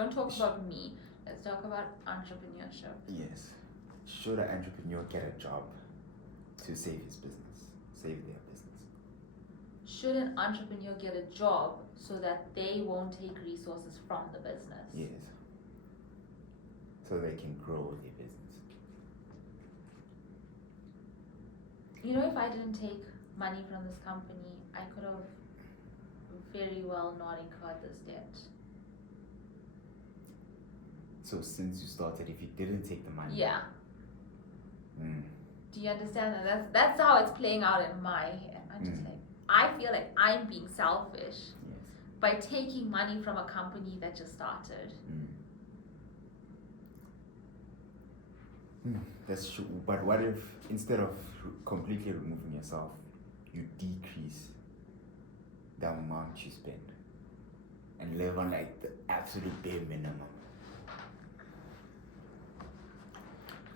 Don't talk about me. Let's talk about entrepreneurship. Yes. Should an entrepreneur get a job to save his business, save their business? Should an entrepreneur get a job so that they won't take resources from the business? Yes. So they can grow their business. You know, if I didn't take money from this company, I could have very well not incurred this debt. So since you started, if you didn't take the money, Yeah. Mm. Do you understand that? That's how it's playing out in my head. I'm just like, I feel like I'm being selfish Yes. by taking money from a company that just started. That's true. But what if instead of completely removing yourself, you decrease the amount you spend and live on like the absolute bare minimum?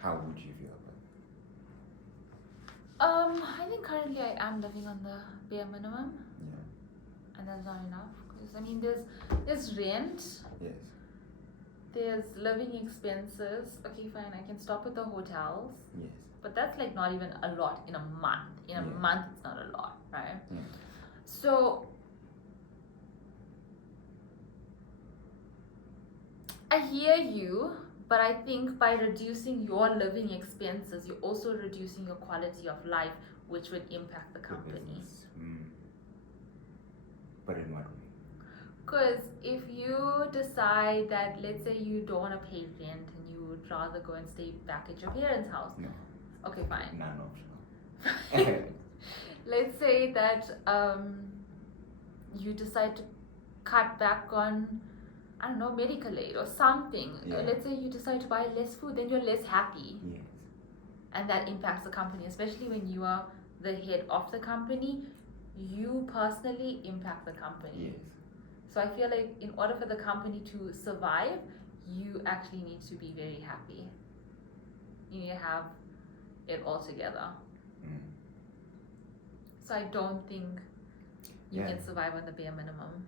How would you feel about it? I think currently I am living on the bare minimum, Yeah. and that's not enough. Because I mean, there's rent, Yes. there's living expenses. Okay, fine, I can stop at the hotels, Yes. but that's like not even a lot in a month. In a Yeah. month, it's not a lot, right? Yeah. So I hear you, but I think by reducing your living expenses, you're also reducing your quality of life, which would impact the The company. business. But in what way? Because if you decide that, let's say you don't want to pay rent and you would rather go and stay back at your parents' house, No. okay, fine. Non-optional. Let's say that you decide to cut back on, I don't know, medical aid or something. Yeah. Let's say you decide to buy less food, then you're less happy. Yes. And that impacts the company, especially when you are the head of the company. You personally impact the company. Yes. So I feel like in order for the company to survive, you actually need to be very happy. You need to have it all together. So I don't think you Yeah. can survive on the bare minimum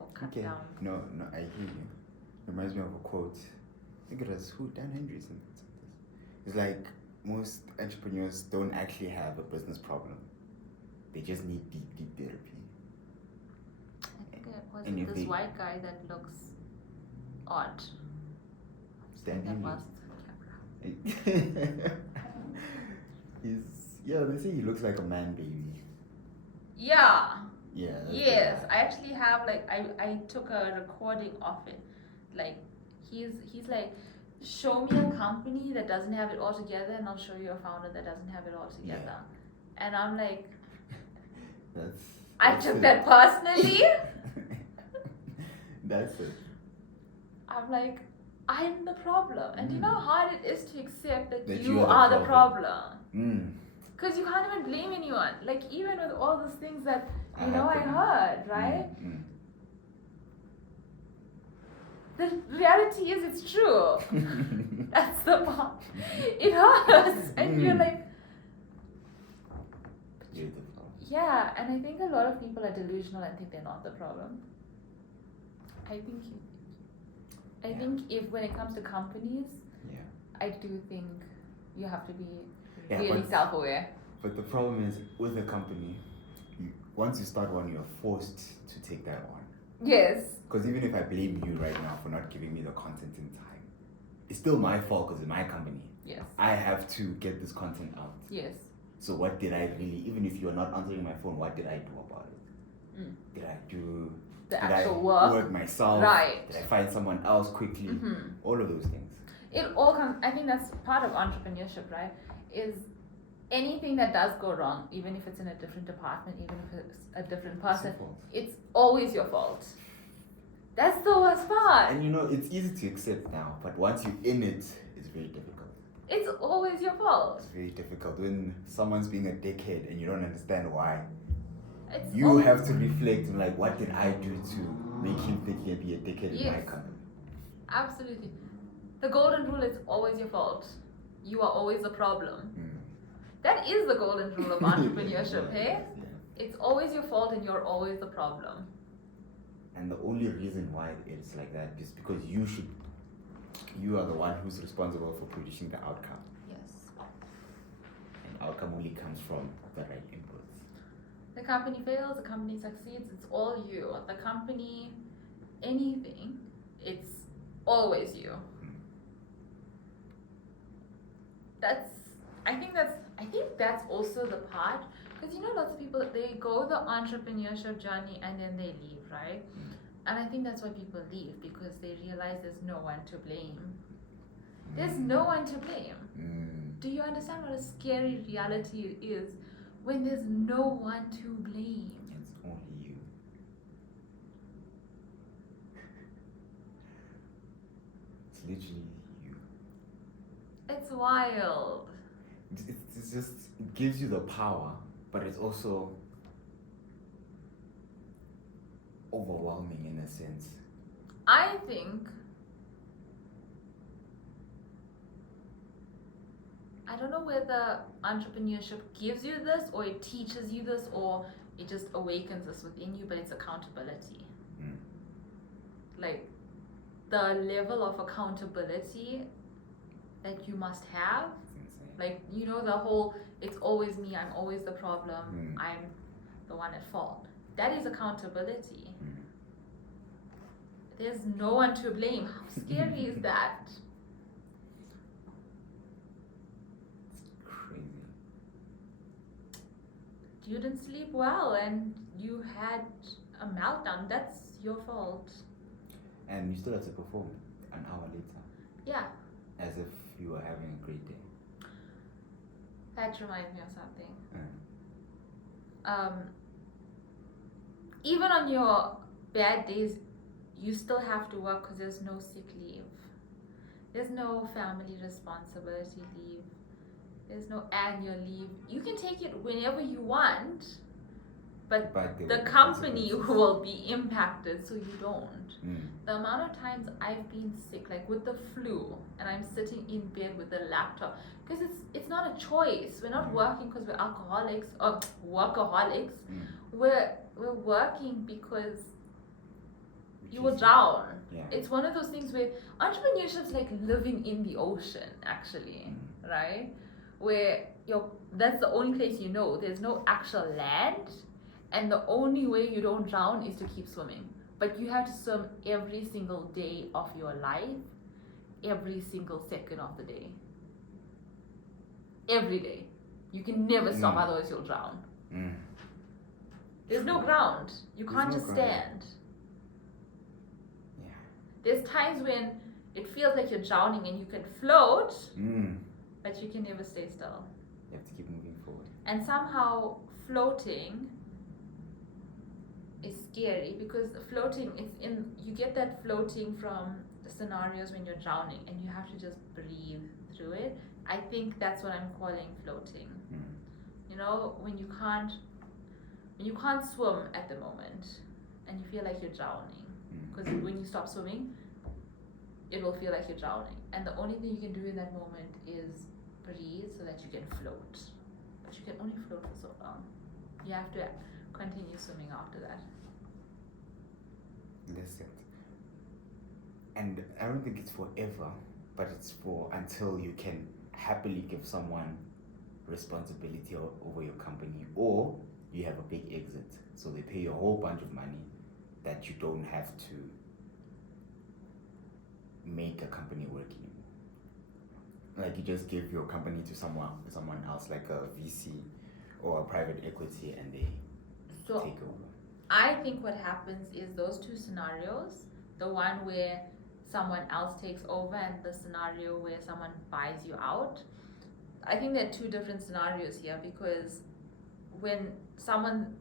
or cut Okay. down. No, I hear you. Reminds me of a quote. I think it was who? Dan Hendricks. It's like most entrepreneurs don't actually have a business problem. They just need deep therapy. I think it was And if this they- white guy that looks odd. Dan That Hendricks. was They say he looks like a man baby. Yeah. Yeah. that's the Yes, guy. I actually have like I took a recording of it. Like he's like, show me a company that doesn't have it all together, and I'll show you a founder that doesn't have it all together. And I'm like, I took that personally. That's it. I'm like, I'm the problem, and you know how hard it is to accept that That you you're the are the problem. problem. Because you can't even blame anyone. Like, even with all those things that, I Happened. heard, right? The reality is it's true. That's the part. It hurts. And you're like, You're the problem. yeah. And I think a lot of people are delusional and think they're not the problem. I think if when it comes to companies, Yeah. I do think you have to be Yeah, really but- self-aware. But the problem is with a company, once you start one, you're forced to take that on. Yes. Because even if I blame you right now for not giving me the content in time, it's still my fault because it's my company. Yes. I have to get this content out. Yes. So what did I really, even if you're not answering my phone, what did I do about it? Did I do The did actual I work. myself? Right. Did I find someone else quickly? All of those things. It all comes, I think that's part of entrepreneurship, right? Is anything that does go wrong, even if it's in a different department, even if it's a different person, It's your fault. it's always your fault. That's the worst part. And you know, it's easy to accept now, but once you're in it, it's very difficult. It's always your fault. It's very difficult when someone's being a dickhead and you don't understand why. It's You always, have to reflect and like, what did I do to make him think he'd be a dickhead in my Yes. company? absolutely. The golden rule is always your fault. You are always the problem. That is the golden rule of entrepreneurship, hey? Yeah. It's always your fault and you're always the problem. And the only reason why it's like that is because you are the one who's responsible for producing the outcome. Yes. And outcome only comes from the right inputs. The company fails, the company succeeds, it's all you. The company, anything, it's always you. I think that's also the part, because lots of people, they go the entrepreneurship journey and then they leave, right? And I think that's why people leave, because they realize there's no one to blame. There's no one to blame. Do you understand what a scary reality it is when there's no one to blame? It's only you. It's literally you. It's wild. It's just, it gives you the power, but it's also overwhelming in a sense. I think, I don't know whether entrepreneurship gives you this, or it teaches you this, or it just awakens this within you, but it's accountability. Like, the level of accountability that you must have, like, the whole, it's always me, I'm always the problem, I'm the one at fault. That is accountability. There's no one to blame. How scary is that? It's crazy. You didn't sleep well and you had a meltdown. That's your fault. And you still have to perform an hour later. Yeah. As if you were having a great day. That reminds me of something. Even on your bad days, you still have to work because there's no sick leave. There's no family responsibility leave. There's no annual leave. You can take it whenever you want, but the company will be impacted, so you don't. The amount of times I've been sick, like with the flu, and I'm sitting in bed with the laptop, because it's not a choice. We're not working because we're alcoholics or workaholics. We're working because you will drown. Yeah. It's one of those things where entrepreneurship's like living in the ocean, actually, right? Where that's the only place you know. There's no actual land, and the only way you don't drown is to keep swimming. But you have to swim every single day of your life, every single second of the day. Every day. You can never stop, otherwise you'll drown. There's no ground. You can't just stand. Yeah. There's times when it feels like you're drowning and you can float, but you can never stay still. You have to keep moving forward. And somehow floating is scary, because floating, you get that floating from the scenarios when you're drowning and you have to just breathe through it. I think that's what I'm calling floating. When you can't swim at the moment and you feel like you're drowning, because when you stop swimming, it will feel like you're drowning, and the only thing you can do in that moment is breathe so that you can float. But you can only float for so long. You have to continue swimming after that. That's it. And I don't think it's forever, but it's for until you can happily give someone responsibility over your company, or you have a big exit, so they pay you a whole bunch of money that you don't have to make a company work anymore. Like, you just give your company to someone else, like a VC or a private equity, and they take over. I think what happens is those two scenarios, the one where someone else takes over and the scenario where someone buys you out, I think there are two different scenarios here, because when someone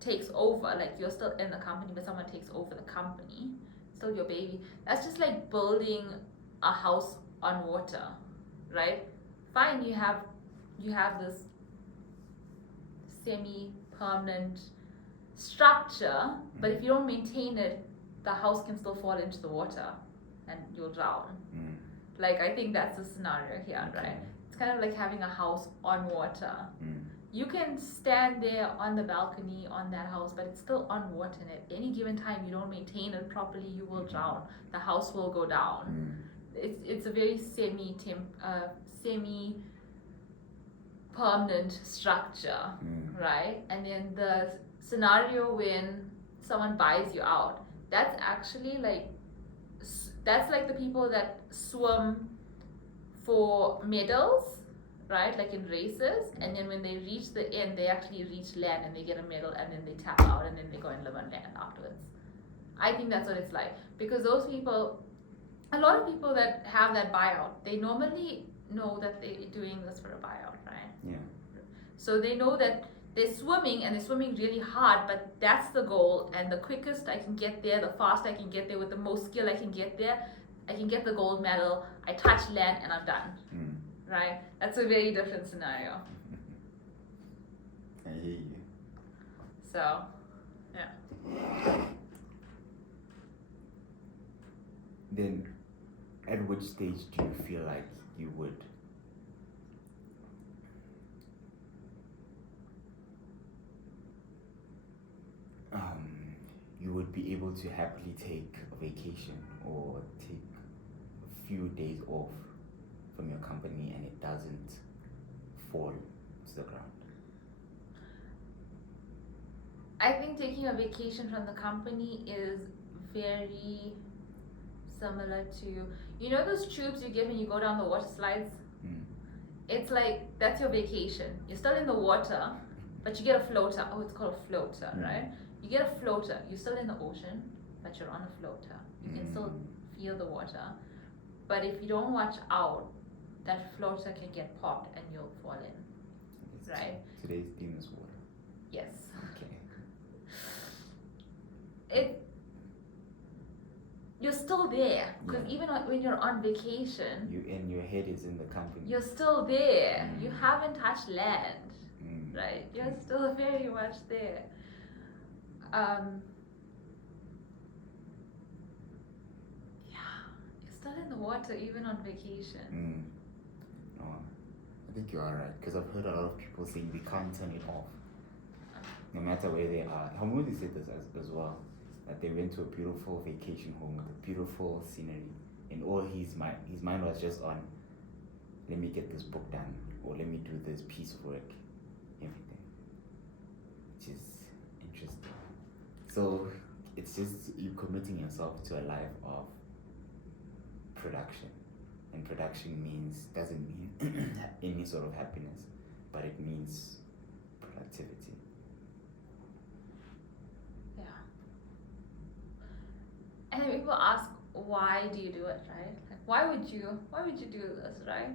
takes over, like you're still in the company but someone takes over the company, still your baby, that's just like building a house on water, right? Fine, you have this semi-permanent structure, but if you don't maintain it, the house can still fall into the water and you'll drown. Like, I think that's the scenario here, right? It's kind of like having a house on water. you can stand there on the balcony on that house, but it's still on water, and at any given time you don't maintain it properly, you will drown. The house will go down. It's a very semi permanent structure, right? And then the scenario when someone buys you out, that's actually like the people that swim for medals, right? Like in races, and then when they reach the end, they actually reach land and they get a medal, and then they tap out and then they go and live on land afterwards. I think that's what it's like, because those people, a lot of people that have that buyout, they normally know that they're doing this for a buyout, right? Yeah. So they know that they're swimming and they're swimming really hard, but that's the goal, and the quickest I can get there, the faster I can get there, with the most skill I can get there, I can get the gold medal, I touch land and I'm done. Right? That's a very different scenario. I hear you. So, yeah. Then, at which stage do you feel like you would be able to happily take a vacation or take a few days off from your company and it doesn't fall to the ground? I think taking a vacation from the company is very similar to, you know those tubes you get when you go down the water slides? It's like, that's your vacation. You're still in the water, but you get a floater. Oh, it's called a floater, right? You get a floater. You're still in the ocean, but you're on a floater. You can still feel the water. But if you don't watch out, that floater can get popped and you'll fall in, right? Today's theme is water. Yes. Okay. You're still there, because even when you're on vacation, your head is in the company. You're still there. You haven't touched land, right? You're still very much there. You're still in the water even on vacation. No, I think you are right, because I've heard a lot of people saying we can't turn it off, no matter where they are. Hamudi said this as well, that they went to a beautiful vacation home with a beautiful scenery, and all his mind was just on, let me get this book done, or let me do this piece of work, everything, which is interesting. So it's just you committing yourself to a life of production, and production doesn't mean any sort of happiness, but it means productivity. Yeah. And then people ask, why do you do it, right? Like, why would you do this, right?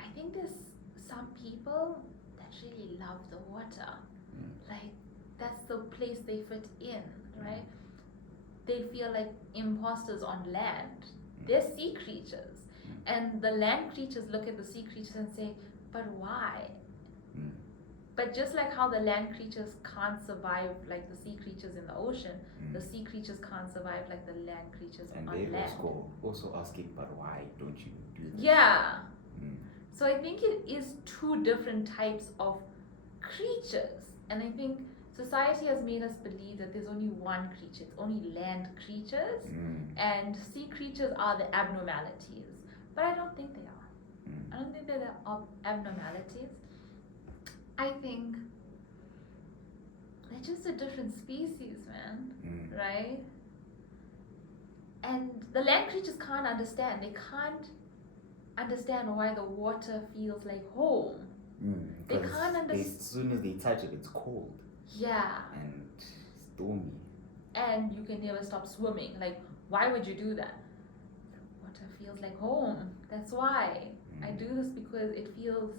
I think there's some people that really love the water. Like, that's the place they fit in, right? They feel like imposters on land. They're sea creatures. And the land creatures look at the sea creatures and say, but why? But just like how the land creatures can't survive like the sea creatures in the ocean, the sea creatures can't survive like the land creatures and on they're land. also asking, but why don't you do this? Yeah. So I think it is two different types of creatures. And I think society has made us believe that there's only one creature. It's only land creatures. And sea creatures are the abnormalities. But I don't think they are. I don't think they're the abnormalities. I think they're just a different species, man. Right? And the land creatures can't understand. They can't understand why the water feels like home. They can't understand. As soon as they touch it, it's cold. Yeah. And stormy. And you can never stop swimming. Like, why would you do that? The water feels like home. That's why. I do this because it feels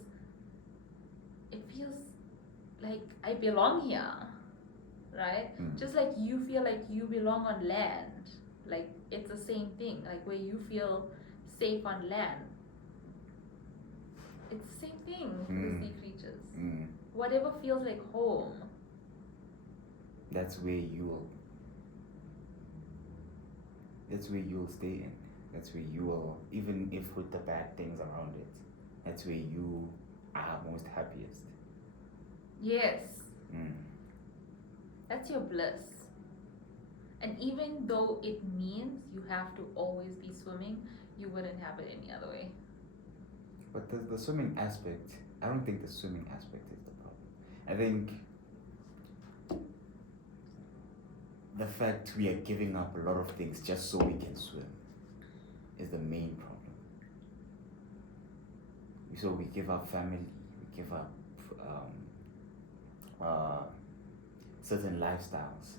like I belong here. Right? Just like you feel like you belong on land. Like, it's the same thing. Like, where you feel safe on land. It's the same thing for the sea creatures. Whatever feels like home. That's where you'll stay in. That's where you will, even if with the bad things around it, that's where you are most happiest. Yes, Mm. that's your bliss. And even though it means you have to always be swimming, you wouldn't have it any other way. But the swimming aspect, I don't think the swimming aspect is the problem. I think the fact we are giving up a lot of things just so we can swim is the main problem. So we give up family, we give up certain lifestyles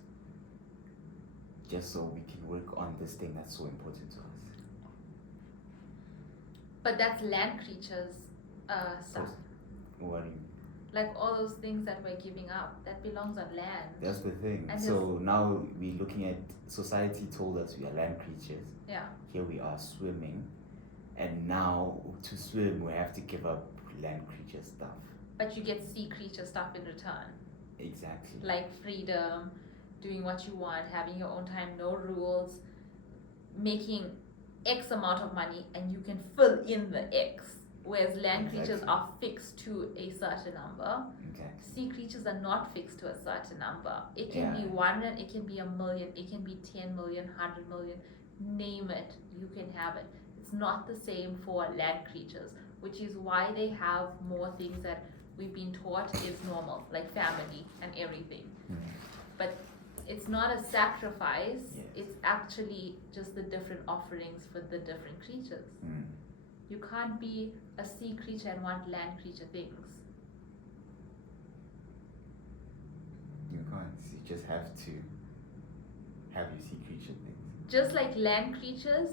just so we can work on this thing that's so important to us. But that's land creatures stuff. What do you mean? Like all those things that we're giving up, that belongs on land. That's the thing. And so now we're looking at society told us we are land creatures. Yeah. Here we are swimming, and now to swim we have to give up land creature stuff. But you get sea creature stuff in return. Exactly. Like freedom, doing what you want, having your own time, no rules, making X amount of money, and you can fill in the X. Whereas land creatures are fixed to a certain number. Exactly. Sea creatures are not fixed to a certain number. It can be 1 million, it can be 1 million, it can be 10 million, 100 million, name it, you can have it. It's not the same for land creatures, which is why they have more things that we've been taught is normal, like family and everything. But it's not a sacrifice, it's actually just the different offerings for the different creatures. You can't be a sea creature and want land creature things. You can't. You just have to have your sea creature things. Just like land creatures,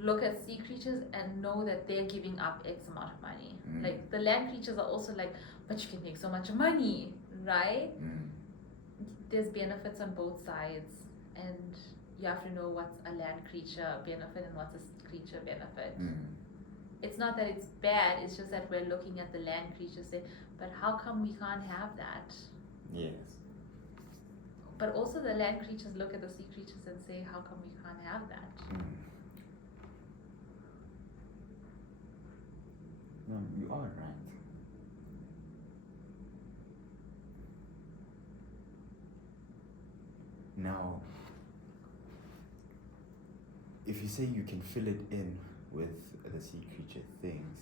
look at sea creatures and know that they're giving up X amount of money. Like the land creatures are also like, but you can make so much money, right? There's benefits on both sides, and you have to know what's a land creature benefit and what's a creature benefit. It's not that it's bad, it's just that we're looking at the land creatures say, but how come we can't have that? Yes. But also the land creatures look at the sea creatures and say, how come we can't have that? No, you are right. Now, if you say you can fill it in with the sea creature things,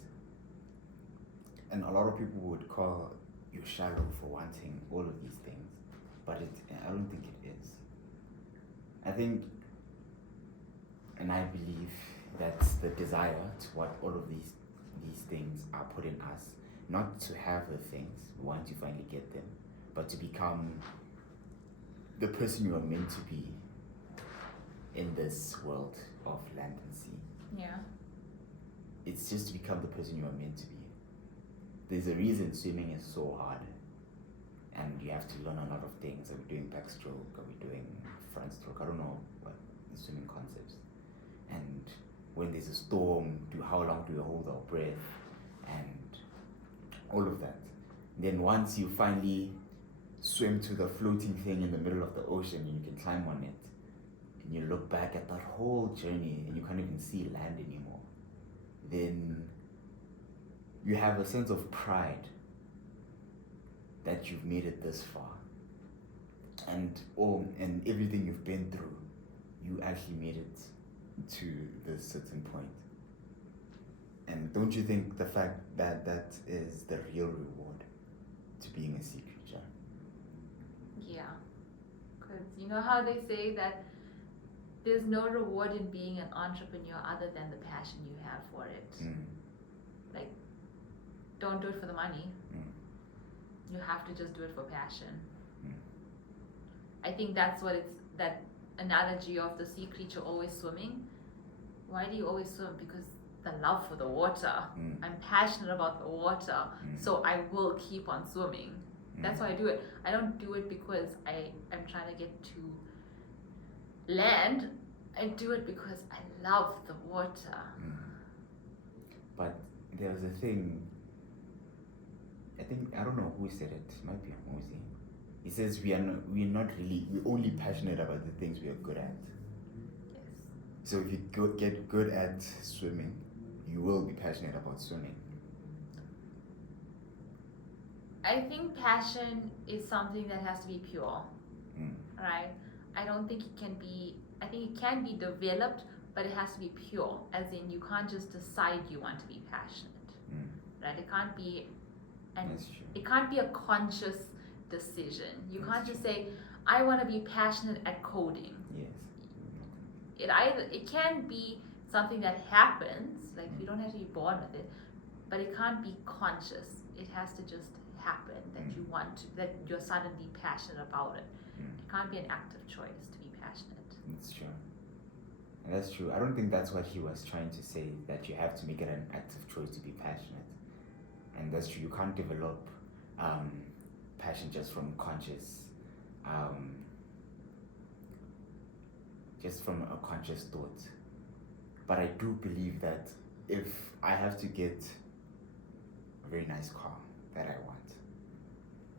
and a lot of people would call you shallow for wanting all of these things, but I don't think it is. I think, and I believe that's the desire to what all of these things are put in us, not to have the things, we want to finally get them, but to become the person you are meant to be in this world of land and sea. Yeah. It's just to become the person you are meant to be. There's a reason swimming is so hard, and you have to learn a lot of things. Are we doing backstroke? Are we doing front stroke? I don't know what the swimming concepts. And when there's a storm, how long do you hold our breath? And all of that. Then once you finally swim to the floating thing in the middle of the ocean and you can climb on it, and you look back at that whole journey and you can't even see land anymore, then you have a sense of pride that you've made it this far. And everything you've been through, you actually made it to this certain point. And don't you think the fact that that is the real reward to being a sea creature? Yeah. Because you know how they say that there's no reward in being an entrepreneur other than the passion you have for it. Like, don't do it for the money. You have to just do it for passion. I think that's what it's, that analogy of the sea creature always swimming. Why do you always swim? Because the love for the water. I'm passionate about the water, so I will keep on swimming. That's why I do it. I don't do it because I'm trying to get to land. I do it because I love the water. But there's a thing, I don't know who said it might be Mosi. He says we're only passionate about the things we are good at. Yes. So if you get good at swimming, you will be passionate about swimming. I think passion is something that has to be pure, Mm. right? I don't think it can be, I think it can be developed, but it has to be pure, as in you can't just decide you want to be passionate, Mm. right? It can't be, and That's true. it can't be a conscious decision. You That's can't just say, I want to be passionate at coding. Yes. It can be something that happens, like you don't have to be born with it, but it can't be conscious. It has to just happen that you want to, that you're suddenly passionate about it. It can't be an active choice to be passionate. That's true. And that's true. I don't think that's what he was trying to say, that you have to make it an active choice to be passionate. And that's true. You can't develop passion just from just from a conscious thought. But I do believe that if I have to get a very nice car that I want,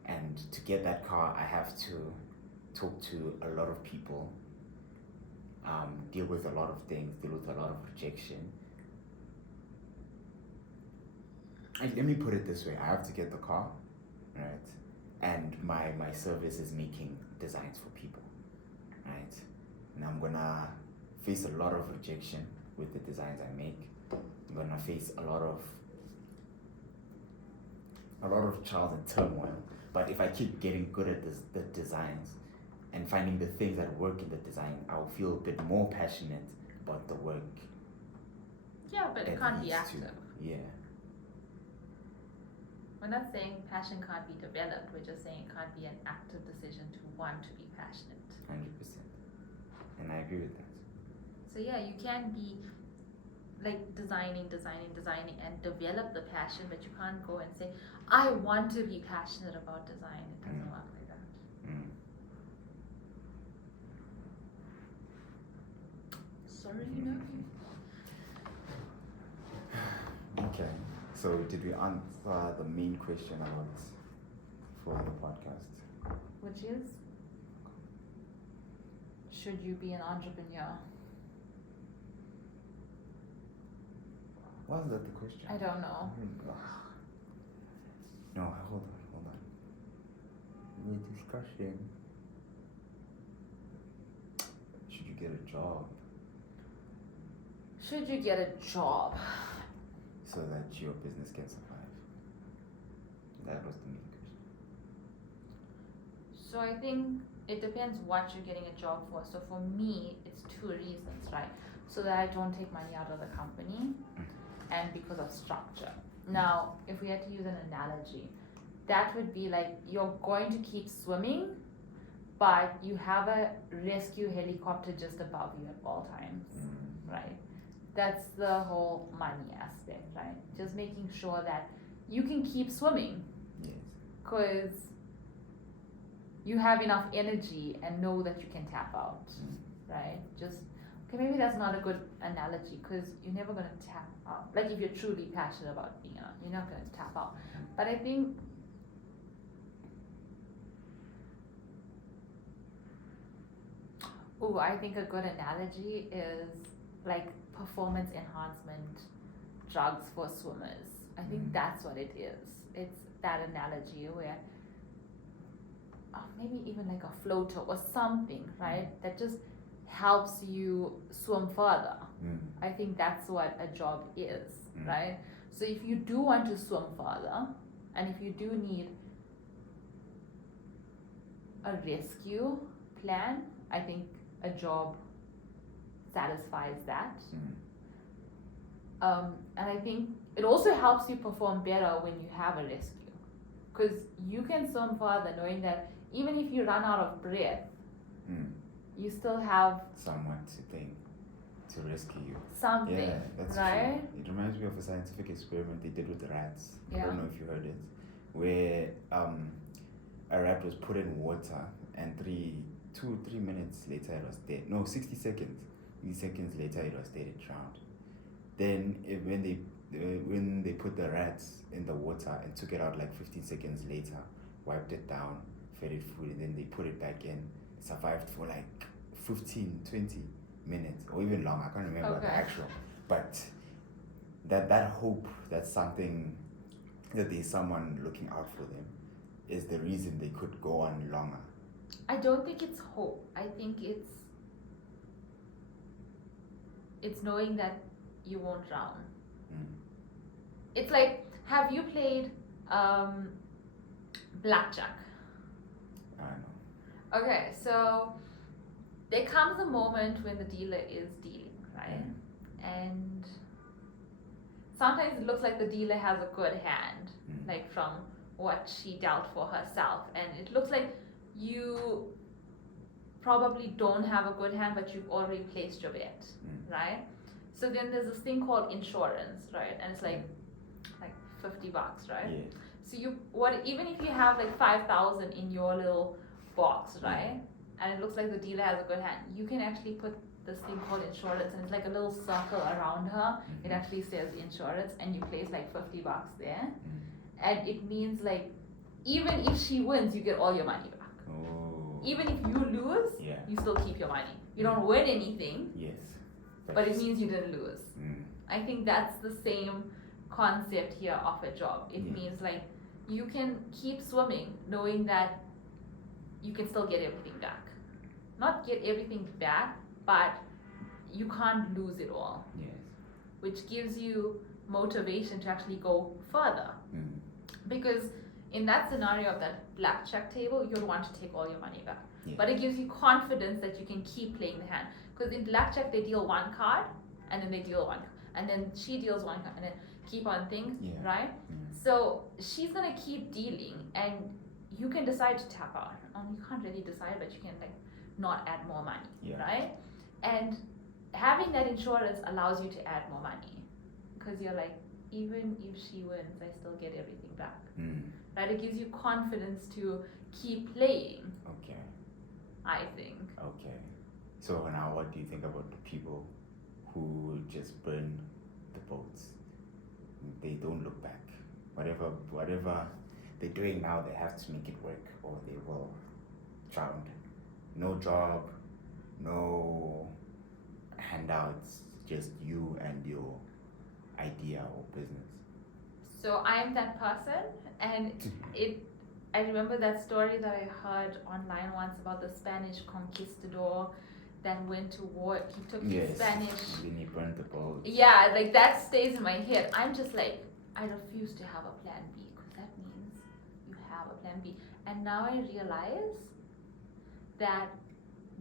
and to get that car, I have to talk to a lot of people, deal with a lot of things, deal with a lot of rejection. Let me put it this way: I have to get the car, right? And my service is making designs for people, right? And I'm gonna face a lot of rejection with the designs I make. I'm gonna face a lot of trials and turmoil. But if I keep getting good at the designs and finding the things that work in the design, I'll feel a bit more passionate about the work. Yeah, but it can't be active. Yeah. We're not saying passion can't be developed, we're just saying it can't be an active decision to want to be passionate. 100%. And I agree with that. So yeah, you can be like designing and develop the passion, but you can't go and say, I want to be passionate about design. It doesn't work like that. Sorry, Okay. So did we answer the main question for the podcast? Which is, should you be an entrepreneur? Was that the question? I don't know. No, hold on. Need discussion. Should you get a job? Should you get a job? So that your business can survive. That was the main question. So I think it depends what you're getting a job for. So for me, it's two reasons, right? So that I don't take money out of the company, and because of structure. Now, if we had to use an analogy, that would be like you're going to keep swimming, but you have a rescue helicopter just above you at all times, right? That's the whole money aspect, right? Just making sure that you can keep swimming. Yes. Because you have enough energy and know that you can tap out, right? Just, okay, maybe that's not a good analogy because you're never going to tap out. Like if you're truly passionate about being out, you're not going to tap out. But I think I think a good analogy is like performance enhancement drugs for swimmers. I think that's what it is. It's that analogy where maybe even like a floater or something, right? That just helps you swim further. I think that's what a job is, right? So if you do want to swim further, and if you do need a rescue plan, I think a job satisfies that. And I think it also helps you perform better when you have a rescue, because you can swim further knowing that even if you run out of breath, you still have someone to rescue you. Something, yeah, that's right? True. It reminds me of a scientific experiment they did with the rats. Yeah. I don't know if you heard it, where a rat was put in water and 2-3 minutes later it was dead. No, 60 seconds. 60 seconds later it was dead. It drowned. Then when they put the rats in the water and took it out like 15 seconds later, wiped it down, fed it food, and then they put it back in, survived for like 15-20 minutes or even longer. I can't remember the actual, but that hope, that's something, that there's someone looking out for them, is the reason they could go on longer. I don't think it's hope. I think it's knowing that you won't drown. Mm. It's like, have you played blackjack? I know. Okay, so there comes a moment when the dealer is dealing, right? And sometimes it looks like the dealer has a good hand, like from what she dealt for herself, and it looks like you probably don't have a good hand, but you've already placed your bet, right? So then there's this thing called insurance, right? And it's like $50, right? Yeah. So even if you have like 5,000 in your little box, right? And it looks like the dealer has a good hand, you can actually put this thing called insurance, and it's like a little circle around her. It actually says insurance, and you place like $50 there, and it means like even if she wins, you get all your money back. Oh. Even if you lose, Yeah. you still keep your money. You don't win anything, Yes. but it means you didn't lose. Mm. I think that's the same concept here of a job. It means like you can keep swimming knowing that you can still get everything back. Not get everything back, but you can't lose it all. Yes. Which gives you motivation to actually go further. Mm. Because in that scenario of that blackjack table, you'll want to take all your money back. Yeah. But it gives you confidence that you can keep playing the hand. Because in blackjack, they deal one card, and then they deal one, and then she deals one card, and then keep on things, right? So she's gonna keep dealing, and you can decide to tap out. You can't really decide, but you can like not add more money, right? And having that insurance allows you to add more money, because you're like, even if she wins, I still get everything back, right? It gives you confidence to keep playing. Okay. I think. Okay. So now, what do you think about the people who just burn the boats? They don't look back. Whatever they're doing now, they have to make it work, or they will drown. No job, no handouts, just you and your idea or business. So I am that person, and I remember that story that I heard online once about the Spanish conquistador that went to war. He took the Spanish. And then he burned the boat. Yeah, like that stays in my head. I'm just like, I refuse to have a plan B, because that means you have a plan B. And now I realize that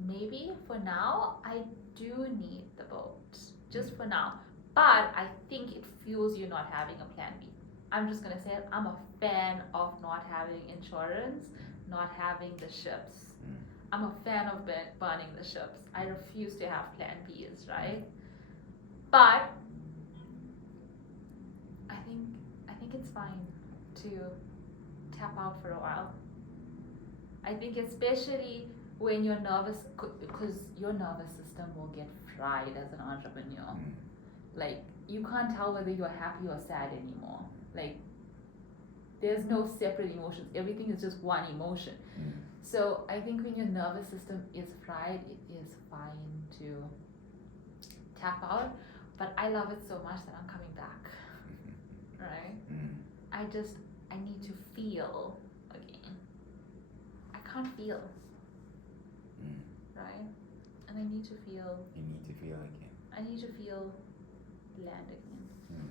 maybe for now I do need the boat, just for now. But I think it fuels you not having a plan B. I'm just gonna say it, I'm a fan of not having insurance, not having the ships. I'm a fan of burning the ships. I refuse to have plan Bs, right? But I think it's fine to tap out for a while. I think especially when you're nervous, because your nervous system will get fried as an entrepreneur. Like, you can't tell whether you're happy or sad anymore. Like, there's no separate emotions. Everything is just one emotion. So I think when your nervous system is fried, it is fine to tap out. But I love it so much that I'm coming back, right? I need to feel again. I can't feel, right? And I need to feel. You need to feel again. I need to feel land again.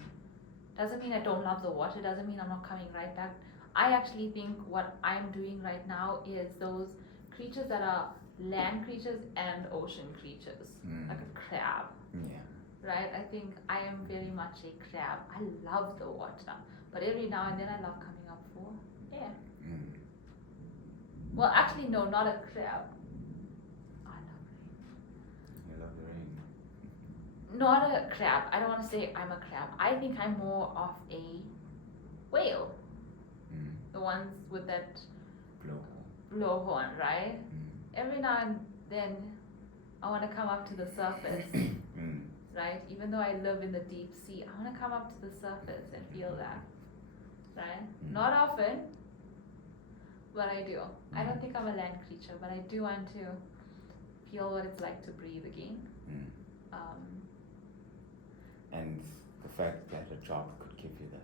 Doesn't mean I don't love the water, doesn't mean I'm not coming right back. I actually think what I'm doing right now is those creatures that are land creatures and ocean creatures, like a crab. Right? I think I am very much a crab. I love the water, but every now and then I love coming up for air. Well, actually, no, not a crab. I love rain. You love the rain. Not a crab. I don't want to say I'm a crab. I think I'm more of a whale. The ones with that blowhorn, right? Every now and then I want to come up to the surface, right? Even though I live in the deep sea, I want to come up to the surface and feel that, right? Not often, but I do. I don't think I'm a land creature, but I do want to feel what it's like to breathe again. And the fact that a job could give you that.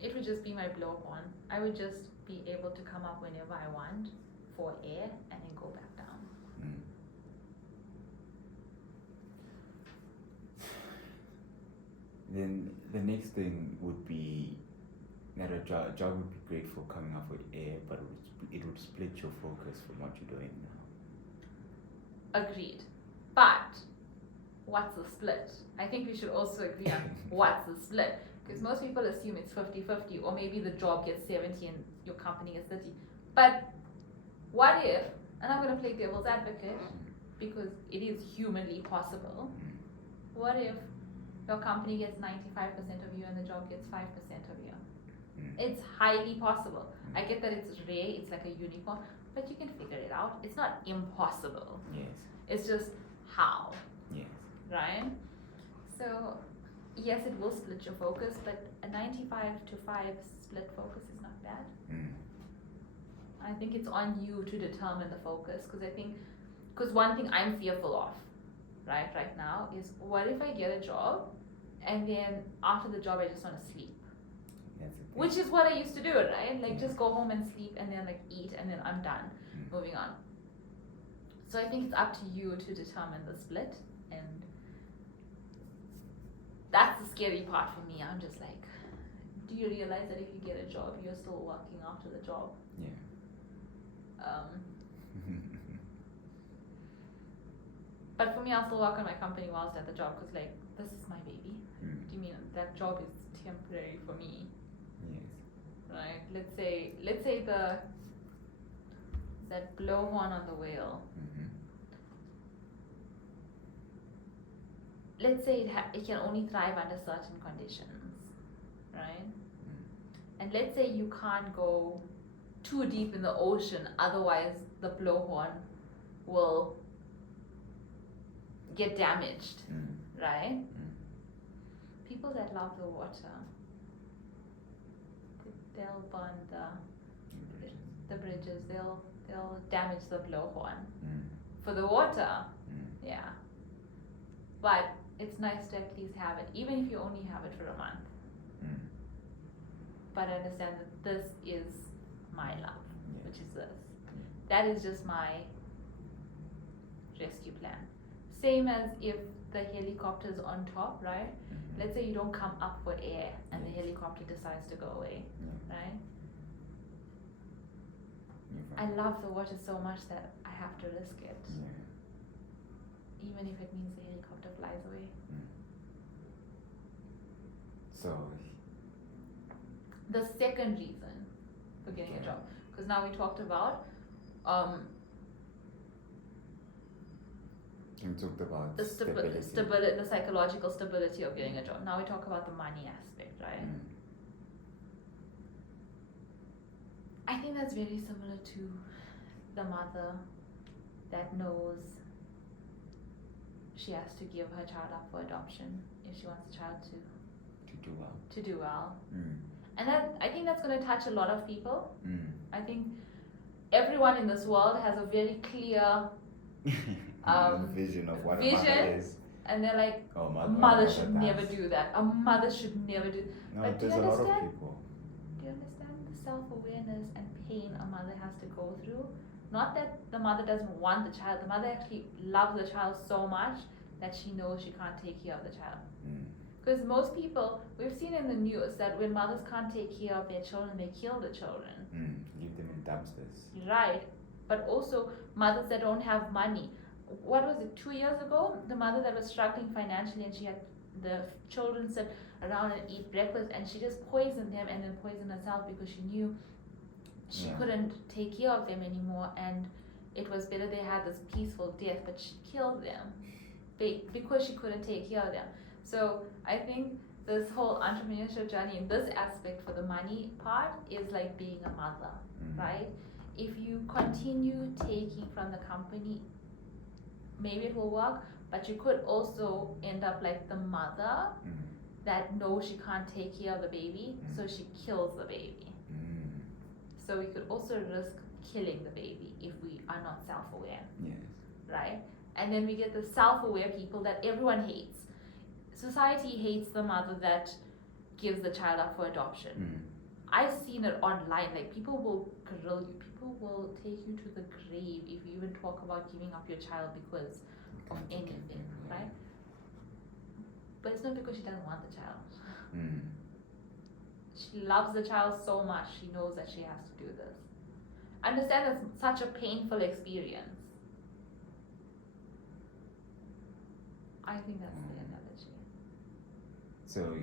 It would just be my blowhorn. I would just be able to come up whenever I want for air and then go back down. Mm. Then the next thing would be that a job would be great for coming up with air, but it would split your focus from what you're doing now. Agreed. But what's the split? I think we should also agree on what's the split. Because most people assume it's 50-50, or maybe the job gets 70 and your company gets 30. But what if, and I'm going to play devil's advocate because it is humanly possible, what if your company gets 95% of you and the job gets 5% of you? It's highly possible. I get that it's rare, it's like a unicorn, but you can figure it out. It's not impossible. Yes. It's just how, Yes. right? So, yes, it will split your focus, but a 95-5 split focus is not bad. I think it's on you to determine the focus, because one thing I'm fearful of, right now, is what if I get a job and then after the job I just want to sleep? That's the thing. Which is what I used to do, right? Like just go home and sleep and then like eat and then I'm done, moving on. So I think it's up to you to determine the split, and that's the scary part for me. I'm just like, do you realize that if you get a job, you're still working after the job? Yeah. But for me, I'll still work on my company whilst at the job, because like, this is my baby. Do you mean that job is temporary for me? Yes. Right? Let's say that blowhorn on the whale. Let's say it can only thrive under certain conditions, right? And let's say you can't go too deep in the ocean, otherwise the blowhorn will get damaged, right? People that love the water, they'll burn the bridges, they'll damage the blowhorn. For the water, yeah. But it's nice to at least have it, even if you only have it for a month. But understand that this is my love, which is this. That is just my rescue plan. Same as if the helicopter's on top, right? Let's say you don't come up for air and the helicopter decides to go away, right? I love the water so much that I have to risk it. Even if it means the helicopter flies away. So the second reason for getting a job, because now we talked about you talked about the stability. the psychological stability of getting a job. Now we talk about the money aspect, right? I think that's very similar to the mother that knows she has to give her child up for adoption if she wants the child to do well. And that, I think that's going to touch a lot of people. I think everyone in this world has a very clear vision of what a mother is. And they're like, oh, a mother should never do that. A mother should never do. No, but there's a lot of people. Do you understand the self-awareness and pain a mother has to go through? Not that the mother doesn't want the child. The mother actually loves the child so much that she knows she can't take care of the child. Because most people, we've seen in the news that when mothers can't take care of their children, they kill the children. Leave them in dumpsters. Right. But also mothers that don't have money. What was it, 2 years ago? The mother that was struggling financially and she had the children sit around and eat breakfast and she just poisoned them and then poisoned herself because she knew she couldn't take care of them anymore, and it was better they had this peaceful death, but she killed them because she couldn't take care of them. So I think this whole entrepreneurship journey in this aspect for the money part is like being a mother, right? If you continue taking from the company, maybe it will work, but you could also end up like the mother that knows she can't take care of the baby, so she kills the baby. So we could also risk killing the baby if we are not self-aware, right? And then we get the self-aware people that everyone hates. Society hates the mother that gives the child up for adoption. I've seen it online. Like people will grill you, people will take you to the grave if you even talk about giving up your child because of anything, right? But it's not because she doesn't want the child. She loves the child so much, she knows that she has to do this. Understand it's such a painful experience. I think that's the analogy. So,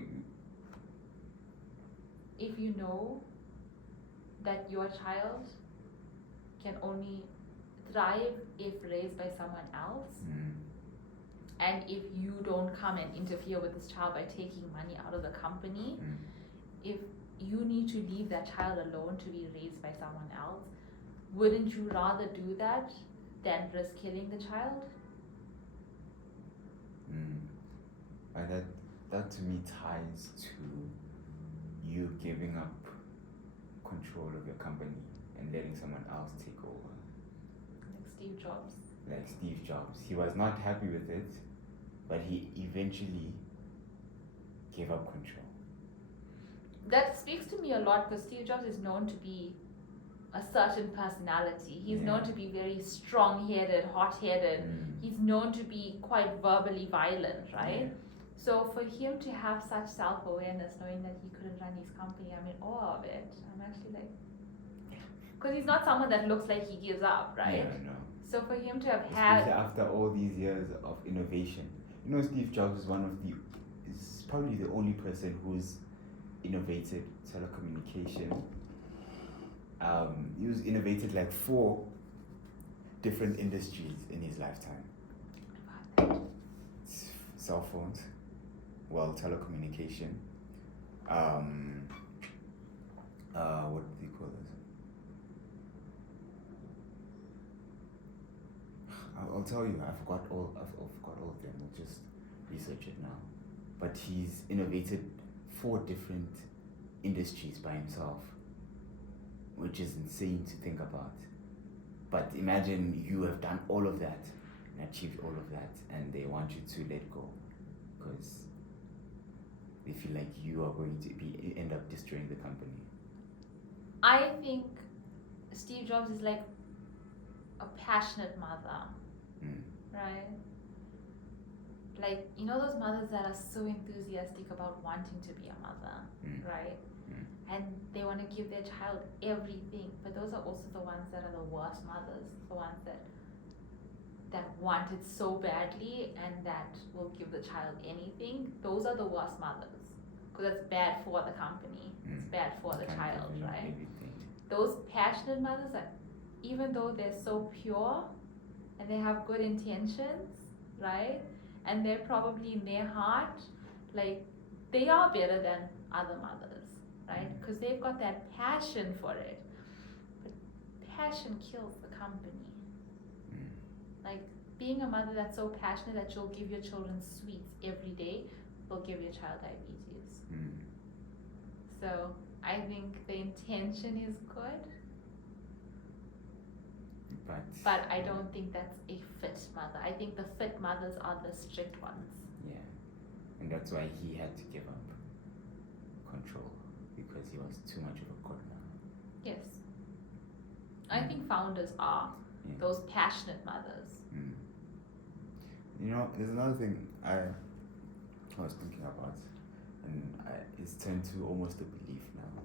If you know that your child can only thrive if raised by someone else, and if you don't come and interfere with this child by taking money out of the company, if you need to leave that child alone to be raised by someone else, wouldn't you rather do that than risk killing the child? and that to me ties to you giving up control of your company and letting someone else take over. Like Steve Jobs. Like Steve Jobs. He was not happy with it, but he eventually gave up control. That speaks to me a lot because Steve Jobs is known to be a certain personality. He's known to be very strong-headed, hot-headed. He's known to be quite verbally violent, right? So for him to have such self-awareness, knowing that he couldn't run his company, I'm in awe of it. I'm actually like, because he's not someone that looks like he gives up, right? Yeah, no. So for him to have Especially after all these years of innovation, Steve Jobs is probably the only person who's innovated telecommunication. He was innovated like 4 different industries in his lifetime. Cell phones, telecommunication. What do you call this? I'll tell you. I forgot all of them. We'll just research it now. But he's innovated 4 different industries by himself, which is insane to think about. But imagine you have done all of that and achieved all of that, and they want you to let go because they feel like you are going to end up destroying the company. I think Steve Jobs is like a passionate mother, right? Like, those mothers that are so enthusiastic about wanting to be a mother, right? And they want to give their child everything, but those are also the ones that are the worst mothers, the ones that want it so badly and that will give the child anything. Those are the worst mothers because it's bad for the company, it's bad for the child, right? Everything. Those passionate mothers, are, even though they're so pure and they have good intentions, right? And they're probably in their heart, like, they are better than other mothers, right? Because they've got that passion for it. But passion kills the company. Like, being a mother that's so passionate that you'll give your children sweets every day will give your child diabetes. So I think the intention is good, but I don't think that's a fit mother. I think the fit mothers are the strict ones. Yeah, and that's why he had to give up control because he was too much of a god now. Yes. I think founders are those passionate mothers. There's another thing I was thinking about, and it's turned to almost a belief now,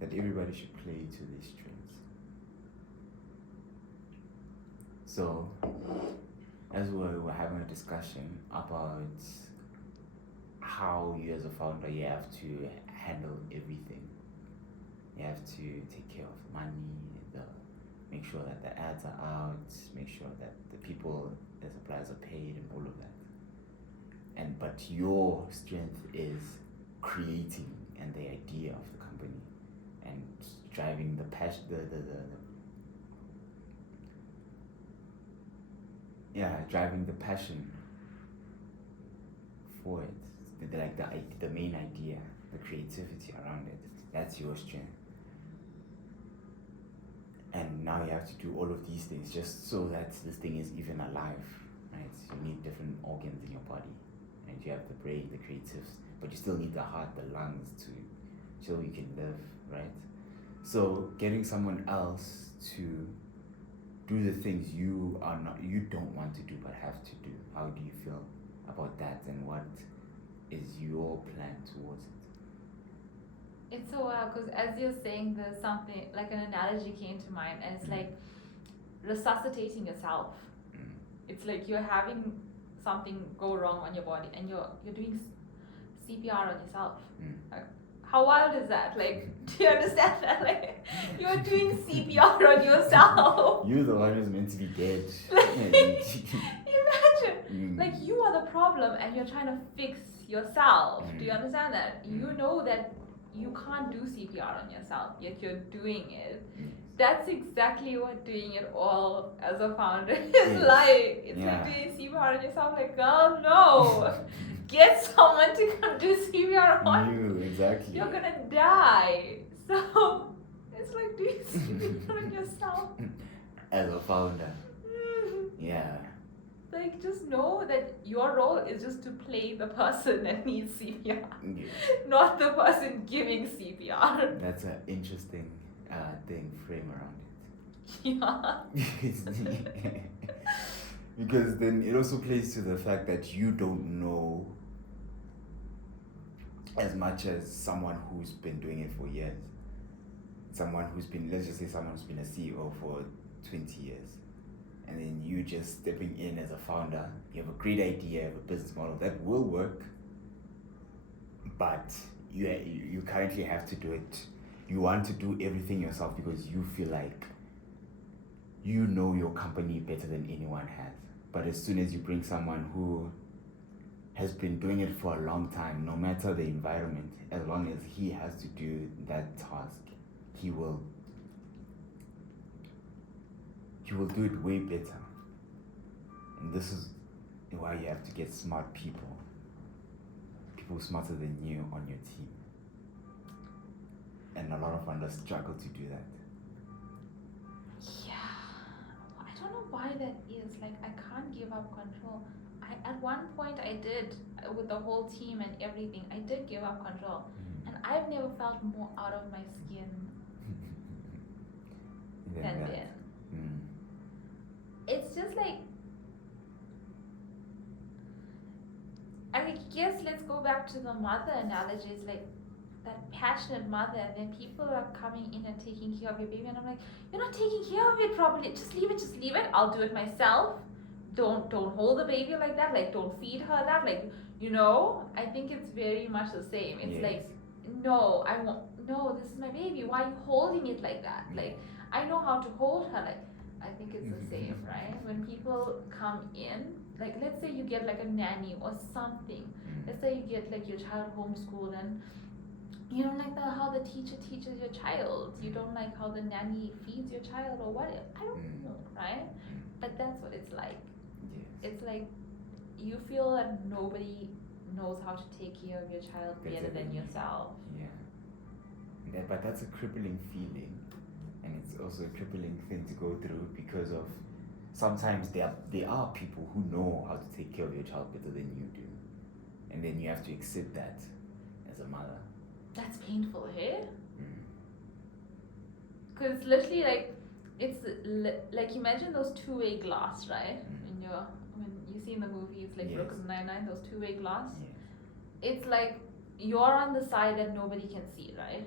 that everybody should play to their strengths. So, as we were having a discussion about how you as a founder, you have to handle everything. You have to take care of money, make sure that the ads are out, make sure that the people, the suppliers are paid and all of that. But your strength is creating and the idea of the company and driving the passion, driving the passion for it. The main idea, the creativity around it. That's your strength. And now you have to do all of these things just so that this thing is even alive, right? You need different organs in your body, and you have the brain, the creatives, but you still need the heart, the lungs to chill, you can live, right? So getting someone else to do the things you don't want to do but have to do. How do you feel about that, and what is your plan towards it? It's so wild because as you're saying, there's something like an analogy came to mind, and it's like resuscitating yourself. Mm. It's like you're having something go wrong on your body, and you're doing CPR on yourself. Mm. How wild is that? Like, do you understand that? Like, you're doing CPR on yourself. You're the one who's meant to be dead. Imagine, like you are the problem, and you're trying to fix yourself. Do you understand that? You know that you can't do CPR on yourself, yet you're doing it. That's exactly what doing it all as a founder is like. It's like doing CPR on yourself. Like, girl, no. Get someone to come do CPR on you. Exactly. You're gonna die. So it's like doing CPR on yourself. As a founder. Yeah. Like, just know that your role is just to play the person that needs CPR, not the person giving CPR. That's an interesting frame around it. Yeah. Because then it also plays to the fact that you don't know as much as someone who's been doing it for years. Someone who's been, let's just say someone who's been a CEO for 20 years. And then you just stepping in as a founder. You have a great idea, you have a business model that will work, but you currently have to do it. You want to do everything yourself because you feel like you know your company better than anyone has. But as soon as you bring someone who has been doing it for a long time, no matter the environment, as long as he has to do that task, he will do it way better. And this is why you have to get smart people smarter than you on your team. And a lot of founders struggle to do that. Yeah, I don't know why that is. Like, I can't give up control. At one point I did, with the whole team and everything, I did give up control. And I've never felt more out of my skin than then. It's just like, I guess let's go back to the mother analogy. It's like that passionate mother, and then people are coming in and taking care of your baby, and I'm like, you're not taking care of it properly. Just leave it. I'll do it myself. Don't hold the baby like that. Like, don't feed her that. Like, I think it's very much the same. It's like, no, I won't. No, this is my baby. Why are you holding it like that? Like, I know how to hold her. Like, I think it's the same, right? When people come in, like, let's say you get like a nanny or something. Let's say you get like your child homeschooled, and you don't like how the teacher teaches your child. You don't like how the nanny feeds your child or whatever. I don't know, right? But that's what it's like. It's like you feel that nobody knows how to take care of your child better than yourself. Yeah, but that's a crippling feeling, and it's also a crippling thing to go through, because of sometimes there are people who know how to take care of your child better than you do, and then you have to accept that as a mother. That's painful, hey? Because literally, like, it's like, imagine those two-way glass, right? When you see in the movies, like Brooklyn Nine-Nine, those two-way glass. It's like you're on the side that nobody can see, right?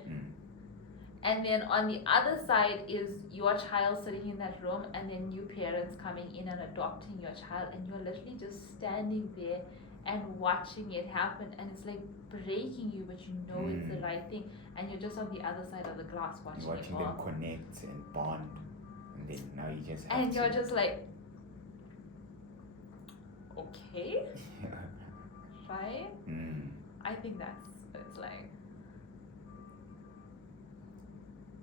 And then on the other side is your child sitting in that room, and then you parents coming in and adopting your child, and you're literally just standing there and watching it happen, and it's like breaking you, but you know it's the right thing, and you're just on the other side of the glass watching it all. Them connect and bond, and then now you just have and you're just like, okay, right? I think that's what it's like.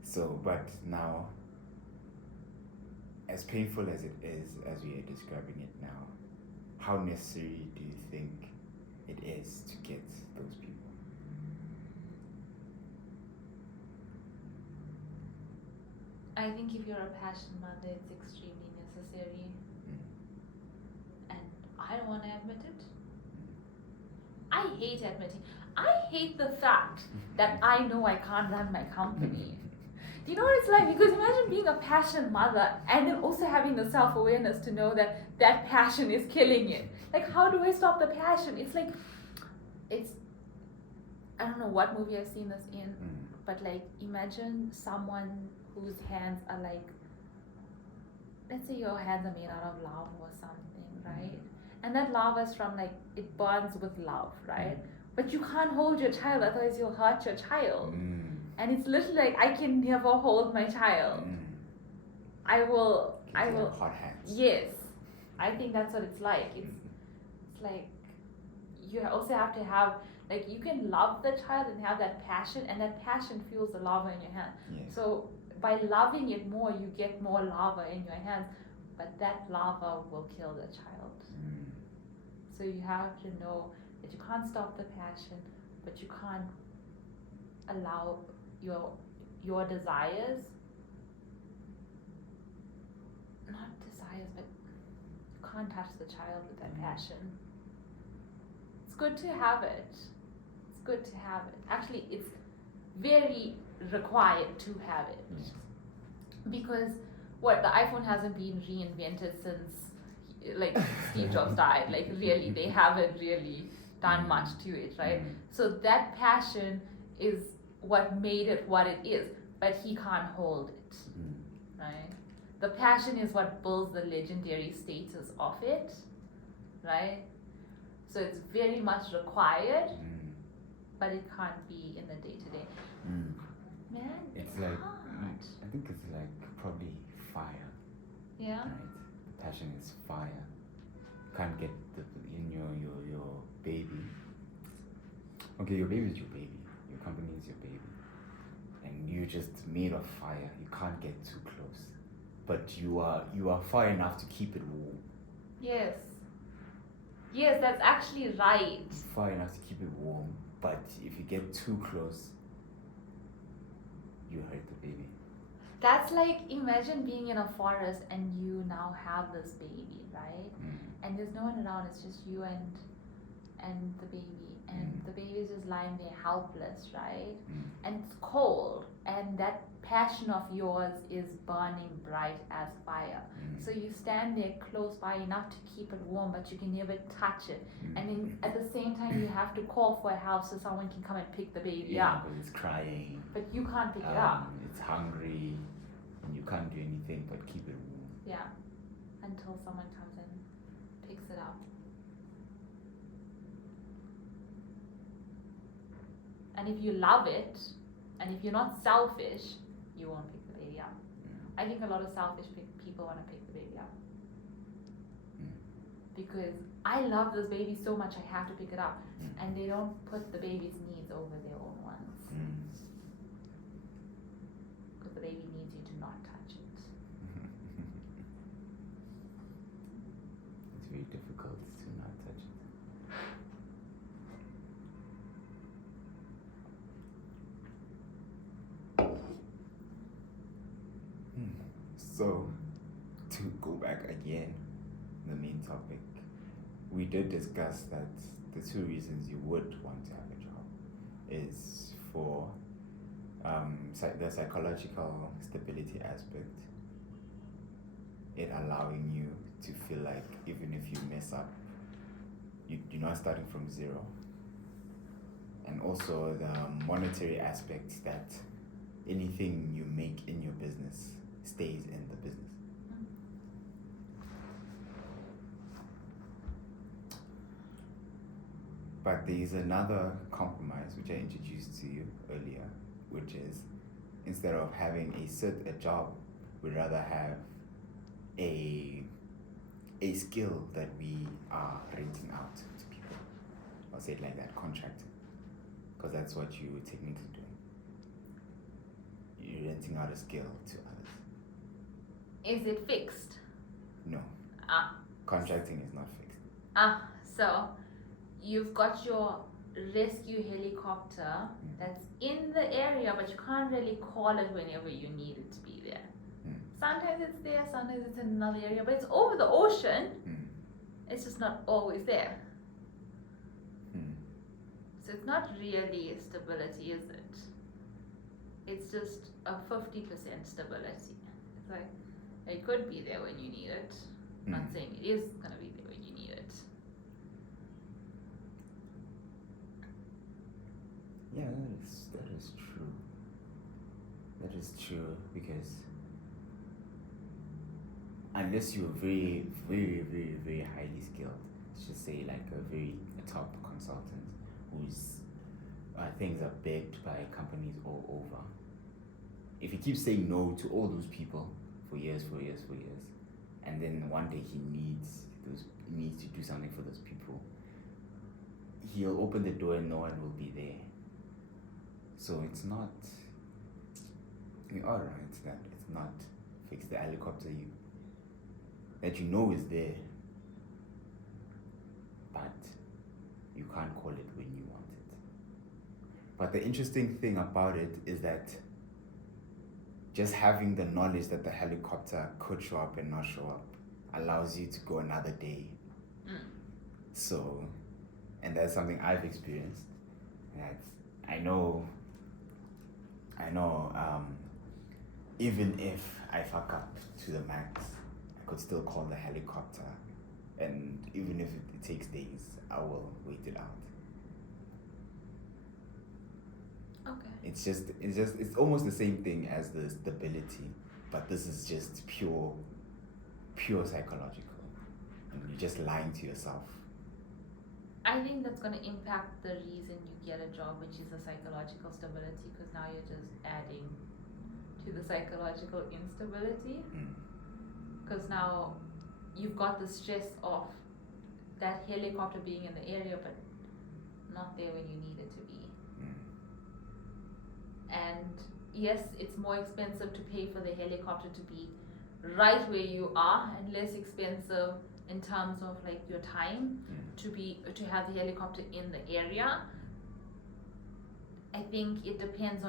So, but now, as painful as it is, as we are describing it now, how necessary do you think it is to get those people? I think if you're a passionate mother, it's extremely necessary. And I don't want to admit it. I hate admitting. I hate the fact that I know I can't run my company. You know what it's like? Because imagine being a passionate mother and then also having the self-awareness to know that that passion is killing it. Like, how do I stop the passion? It's like, I don't know what movie I've seen this in, but like, imagine someone whose hands are like, let's say your hands are made out of lava or something, right? And that lava is from like, it burns with love, right? But you can't hold your child, otherwise you'll hurt your child. And it's literally like, I can never hold my child. I will. Hot hands. Yes, I think that's what it's like. It's like, you also have to have, like, you can love the child and have that passion, and that passion fuels the lava in your hand. Yes. So by loving it more, you get more lava in your hands, but that lava will kill the child. So you have to know that you can't stop the passion, but you can't allow your desires, not desires, but you can't touch the child with that passion. It's good to have it. It's good to have it. Actually, it's very required to have it. Because the iPhone hasn't been reinvented since like Steve Jobs died. Like, really, they haven't really done much to it, right? So that passion is what made it what it is, but he can't hold it, right? The passion is what builds the legendary status of it, right? So it's very much required, but it can't be in the day-to-day. Man, It's like, hard. I think it's like probably fire, Yeah. right? The passion is fire. You can't get in your baby. Okay, your baby is your baby. Your company is your baby. And you're just made of fire. You can't get too close. But you are fire enough to keep it warm. Yes. Yes, that's actually right. Fire enough to keep it warm. But if you get too close, you hurt the baby. That's like, imagine being in a forest and you now have this baby, right? And there's no one around, it's just you and the baby. And the baby is just lying there helpless, right? And it's cold, and that passion of yours is burning bright as fire. So you stand there close by enough to keep it warm, but you can never touch it. And then at the same time, you have to call for help so someone can come and pick the baby up. Because it's crying. But you can't pick it up. It's hungry, and you can't do anything but keep it warm. Yeah, until someone comes and picks it up. And if you love it, and if you're not selfish, you won't pick the baby up. I think a lot of selfish people want to pick the baby up. Because I love this baby so much, I have to pick it up. And they don't put the baby's needs over their own ones. Because the baby needs you to not touch it. It's very difficult to not touch it. So, to go back again, the main topic, we did discuss that the two reasons you would want to have a job is for the psychological stability aspect, it allowing you to feel like even if you mess up, you're not starting from zero. And also the monetary aspect, that anything you make in your business stays in the business. But there is another compromise which I introduced to you earlier, which is instead of having a job, we'd rather have a skill that we are renting out to people. I'll say it like that, contracting, because that's what you're technically doing. You're renting out a skill to others. Is it fixed? No. Contracting is not fixed. So you've got your rescue helicopter that's in the area, but you can't really call it whenever you need it to be there. Sometimes it's there, sometimes it's in another area, but it's over the ocean. It's just not always there. So it's not really stability, is it? It's just a 50% stability. It's like it could be there when you need it. I'm not saying it is gonna be there when you need it. Yeah, that is true. That is true because unless you're very, very, very, very highly skilled, let's just say like a top consultant whose things are begged by companies all over. If he keeps saying no to all those people for years, and then one day he needs to do something for those people, he'll open the door and no one will be there. So it's not. Alright, that it's not fix the helicopter that you know is there, but you can't call it when you want it. But the interesting thing about it is that just having the knowledge that the helicopter could show up and not show up allows you to go another day. So, and that's something I've experienced. That I know, even if I fuck up to the max, I could still call the helicopter, and even if it takes days, I will wait it out. Okay. It's almost the same thing as the stability, but this is just pure psychological, and you're just lying to yourself. I think that's going to impact the reason you get a job, which is the psychological stability, because now you're just adding to the psychological instability. Because now you've got the stress of that helicopter being in the area, but not there when you need it to be. And yes, it's more expensive to pay for the helicopter to be right where you are, and less expensive in terms of like your time to have the helicopter in the area. I think it depends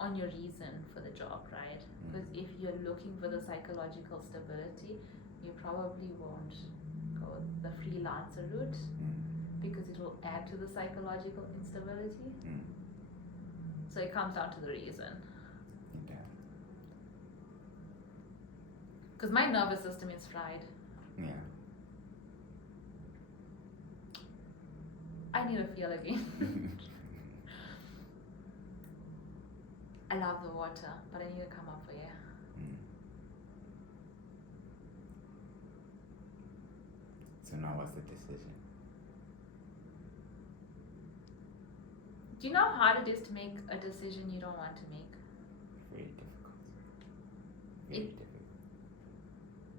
on your reason for the job, right? Because if you're looking for the psychological stability, you probably won't go the freelancer route because it will add to the psychological instability. So it comes down to the reason. Because my nervous system is fried. Yeah. I need to feel again. I love the water, but I need to come up for air. So now what's the decision? Do you know how hard it is to make a decision you don't want to make? Very difficult. Very difficult.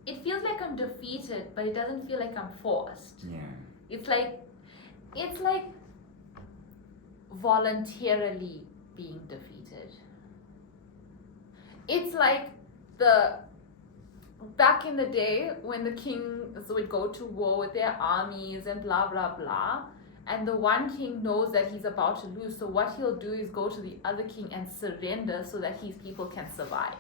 It feels like I'm defeated, but it doesn't feel like I'm forced. Yeah. It's like voluntarily being defeated. It's like back in the day when the kings would go to war with their armies and blah blah blah, and the one king knows that he's about to lose, so what he'll do is go to the other king and surrender so that his people can survive.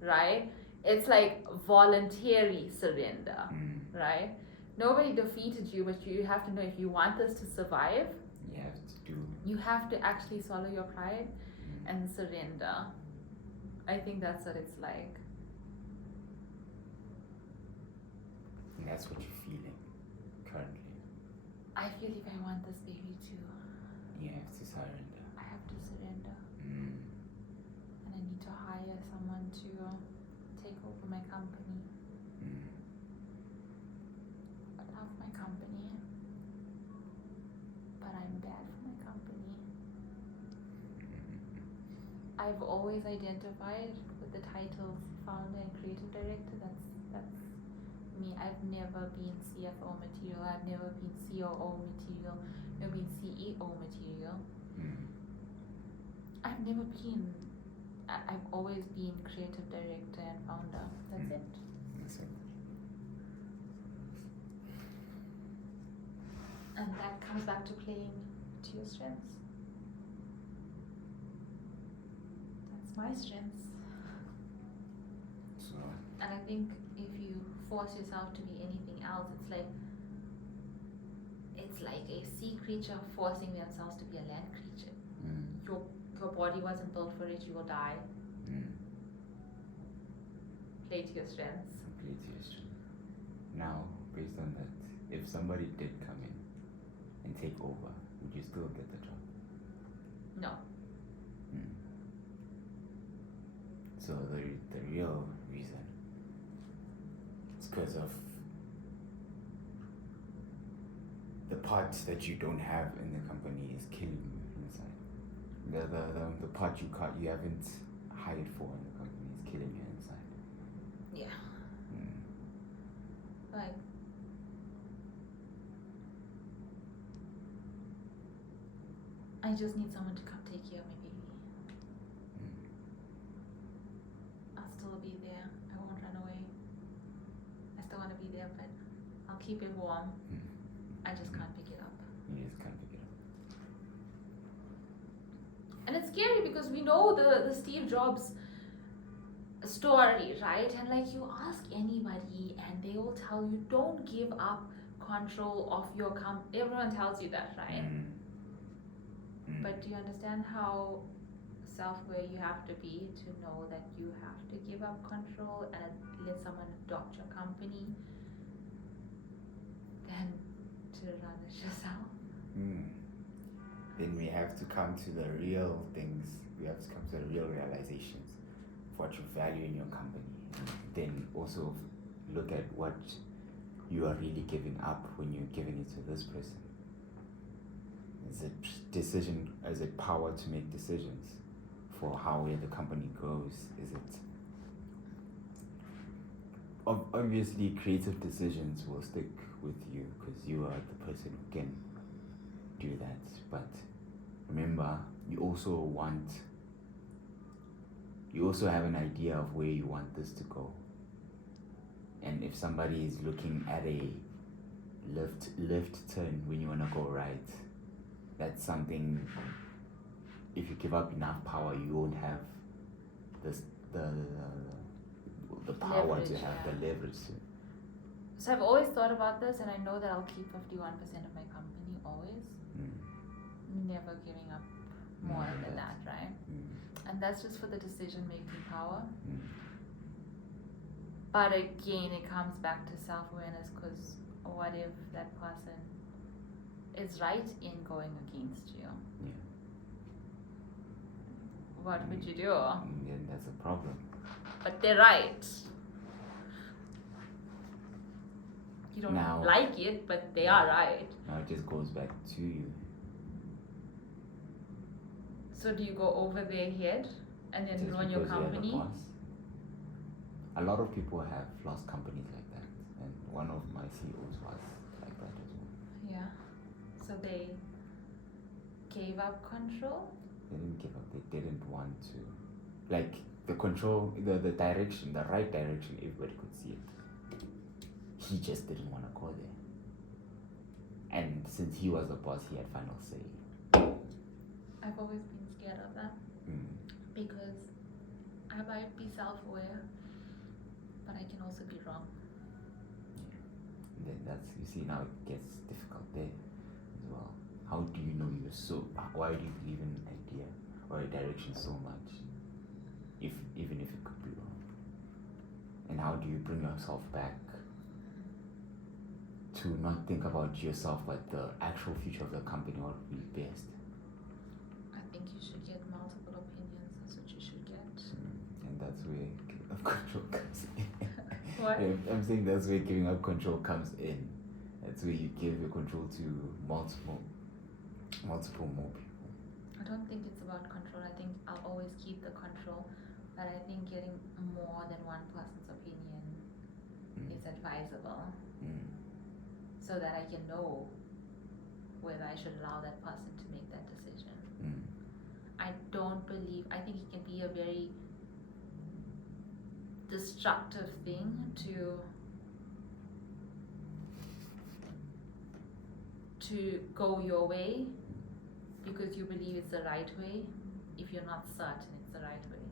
Right? It's like voluntary surrender, right? Nobody defeated you, but you have to know if you want this to survive, you have to actually swallow your pride and surrender. I think that's what it's like. And that's what you're feeling currently. I feel if I want this baby too, You have to surrender. I have to surrender. And I need to hire someone to take over my company. I love my company, but I'm bad for my company. I've always identified with the titles founder and creative director. That's me. I've never been CFO material. I've never been COO material. Never been CEO material. I've never been. I've always been creative director and founder. That's it. That's it. And that comes back to playing to your strengths. That's my strengths. So. And I think if you force yourself to be anything else, it's it's like a sea creature forcing themselves to be a land creature. Mm. Your body wasn't built for it, you will die. Mm. Play to your strengths. Complete history. Now, based on that, if somebody did come in and take over, would you still get the job? No. Mm. So the real reason is because of the part that you don't have in the company is killing you inside. The part you haven't hired for in the company is killing you inside. Yeah. Mm. Like, I just need someone to come take care of my baby. Mm. I'll still be there. I won't run away. I still want to be there, but I'll keep it warm. Mm. I just can't pick it up. You just can't pick it up. And it's scary because we know the Steve Jobs story, right? And like, you ask anybody and they will tell you, don't give up control of your everyone tells you that, right? Mm. Mm. But do you understand how self-aware you have to be to know that you have to give up control and let someone adopt your company than to run it yourself? Mm. Then we have to come to the real things. We have to come to the real realizations of what you value in your company. And then also look at what you are really giving up when you're giving it to this person. Is it decision? Is it power to make decisions for how the company goes? Is it obviously creative decisions will stick with you because you are the person who can do that. But remember, you also have an idea of where you want this to go. And if somebody is looking at a left turn when you want to go right, that's something, if you give up enough power, you won't have the power Leverage, to have yeah. the leverage to. So I've always thought about this, and I know that I'll keep 51% of my company always. Never giving up more than that, right? And that's just for the decision-making power. But again, it comes back to self-awareness, because what if that person is right in going against you? Yeah. What would you do? Then that's a problem. But they're right. You don't Now- like it, but they are right. Now it just goes back to you. So do you go over their head and then Just run your because you're the company? boss. A lot of people have lost companies like that, and one of my CEOs was like that as well. Yeah. So they gave up control? They didn't give up. They didn't want to, like the control, the direction, the right direction. Everybody could see it. He just didn't want to go there. And since he was the boss, he had final say. I've always been scared of that because I might be self-aware, but I can also be wrong. And then you see, now it gets difficult there as well. How do you know you're so? Why do you believe in an idea or a direction so much, even if it could be wrong? And how do you bring yourself back to not think about yourself, but the actual future of the company, what would be best? I think you should get multiple opinions. That's what you should get. And that's where giving up control comes in. What? Yeah, I'm saying that's where giving up control comes in. That's where you give your control to multiple more people. I don't think it's about control. I think I'll always keep the control, but I think getting more than one person's opinion is advisable, so that I can know whether I should allow that person to make that decision. I think it can be a very destructive thing to go your way because you believe it's the right way if you're not certain it's the right way.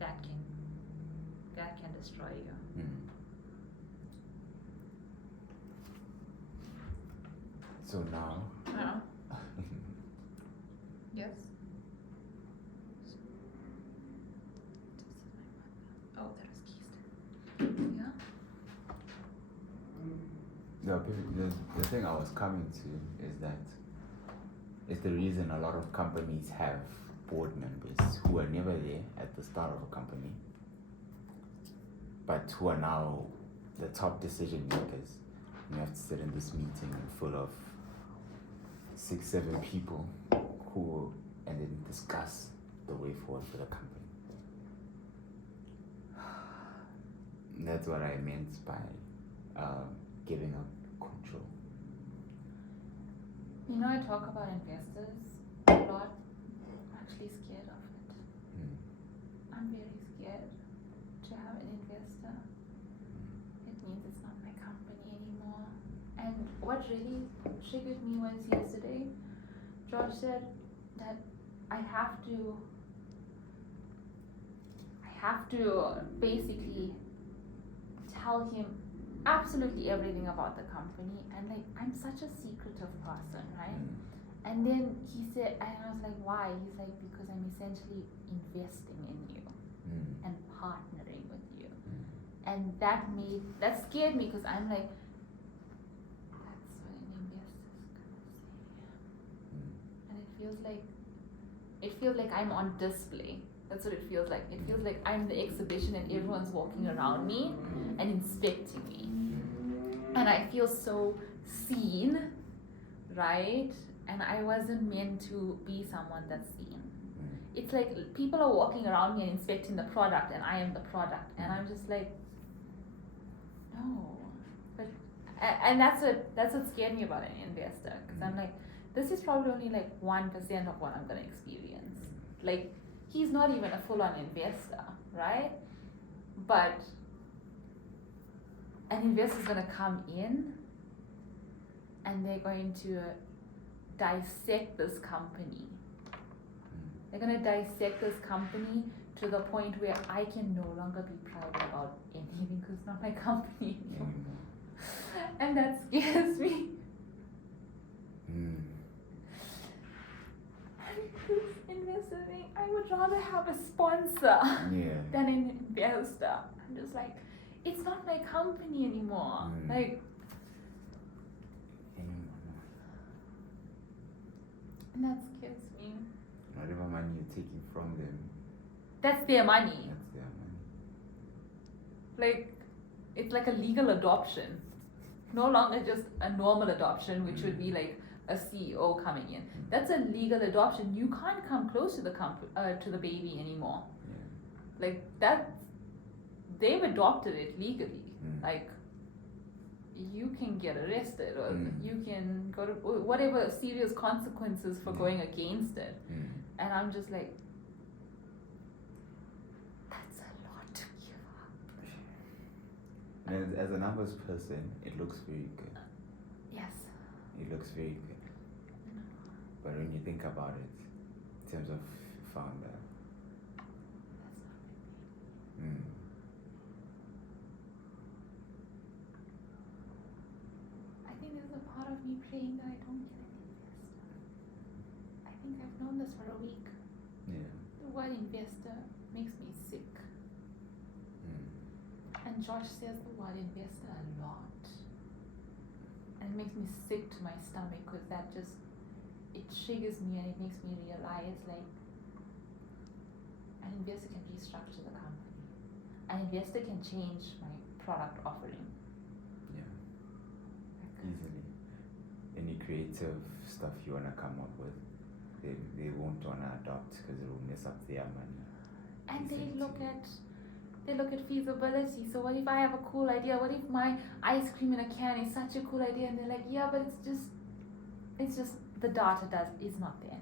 That can destroy you. So now, Yeah. Yes. Oh, there is keys. Yeah. the thing I was coming to is that it's the reason a lot of companies have board members who are never there at the start of a company, but who are now the top decision makers. You have to sit in this meeting full of 6-7 people and then discuss the way forward for the company. And that's what I meant by giving up control. You know, I talk about investors a lot. I'm actually scared of it. I'm very scared to have an investor. It means it's not my company anymore. And what really triggered me was yesterday, George said that I have to basically tell him absolutely everything about the company, and like I'm such a secretive person, right? And then he said, and I was like, why? He's like, because I'm essentially investing in you and partnering with you. And that scared me, because I'm like, that's what an investor's gonna say. And it feels like I'm on display. That's what it feels like. It feels like I'm the exhibition and everyone's walking around me and inspecting me. And I feel so seen, right? And I wasn't meant to be someone that's seen. It's like people are walking around me and inspecting the product, and I am the product. And I'm just like, no. But, and that's what scared me about an investor. Because I'm like, this is probably only like 1% of what I'm going to experience. Like, he's not even a full-on investor, right? But an investor's going to come in and they're going to dissect this company. They're going to dissect this company to the point where I can no longer be private about anything, because it's not my company anymore. And that scares me. And this investor thing, I would rather have a sponsor than an investor. I'm just like, it's not my company anymore. Like, and that scares me. Whatever money you're taking from them, that's their money. That's their money. Like, it's like a legal adoption. No longer just a normal adoption, which would be like a CEO coming in. That's a legal adoption. You can't come close to the baby anymore. Like, they've adopted it legally. Like, you can get arrested, or you can go to whatever serious consequences for going against it. And I'm just like, that's a lot to give up. And as a numbers person, it looks very good. Yes. It looks very good. But when you think about it, in terms of founder, that's not my baby. I think there's a part of me praying that I don't get an investor. I think I've known this for a week. The word investor makes me sick. And Josh says the word investor a lot. And it makes me sick to my stomach, because it triggers me, and it makes me realize, like, an investor can restructure the company. An investor can change my product offering. Easily. Any creative stuff you want to come up with, they won't want to adopt, because it will mess up their money. And they look at feasibility. So what if I have a cool idea? What if my ice cream in a can is such a cool idea? And they're like, yeah, but it's just the data is not there.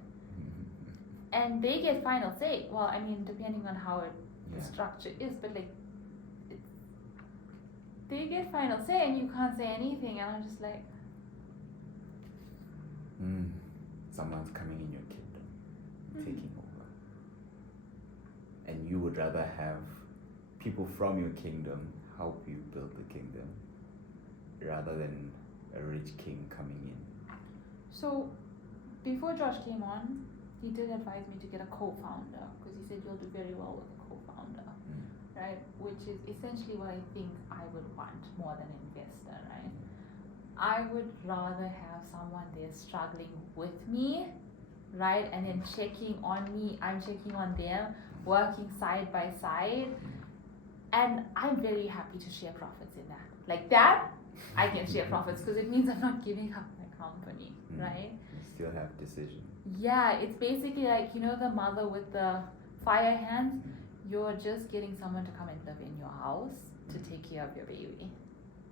And they get final say. Well, I mean, depending on how the structure is, but like, they get final say, and you can't say anything. And I'm just like, someone's coming in your kingdom, taking over. And you would rather have people from your kingdom help you build the kingdom, rather than a rich king coming in So before Josh came on, he did advise me to get a co-founder because he said you'll do very well with a co-founder, right? Which is essentially what I think I would want more than an investor, right? I would rather have someone there struggling with me, right? And then checking on me, I'm checking on them, working side by side. And I'm very happy to share profits in that. Like that, I can share profits because it means I'm not giving up my company, right? You still have decision. Yeah, it's basically like, the mother with the fire hands. You're just getting someone to come and live in your house to take care of your baby.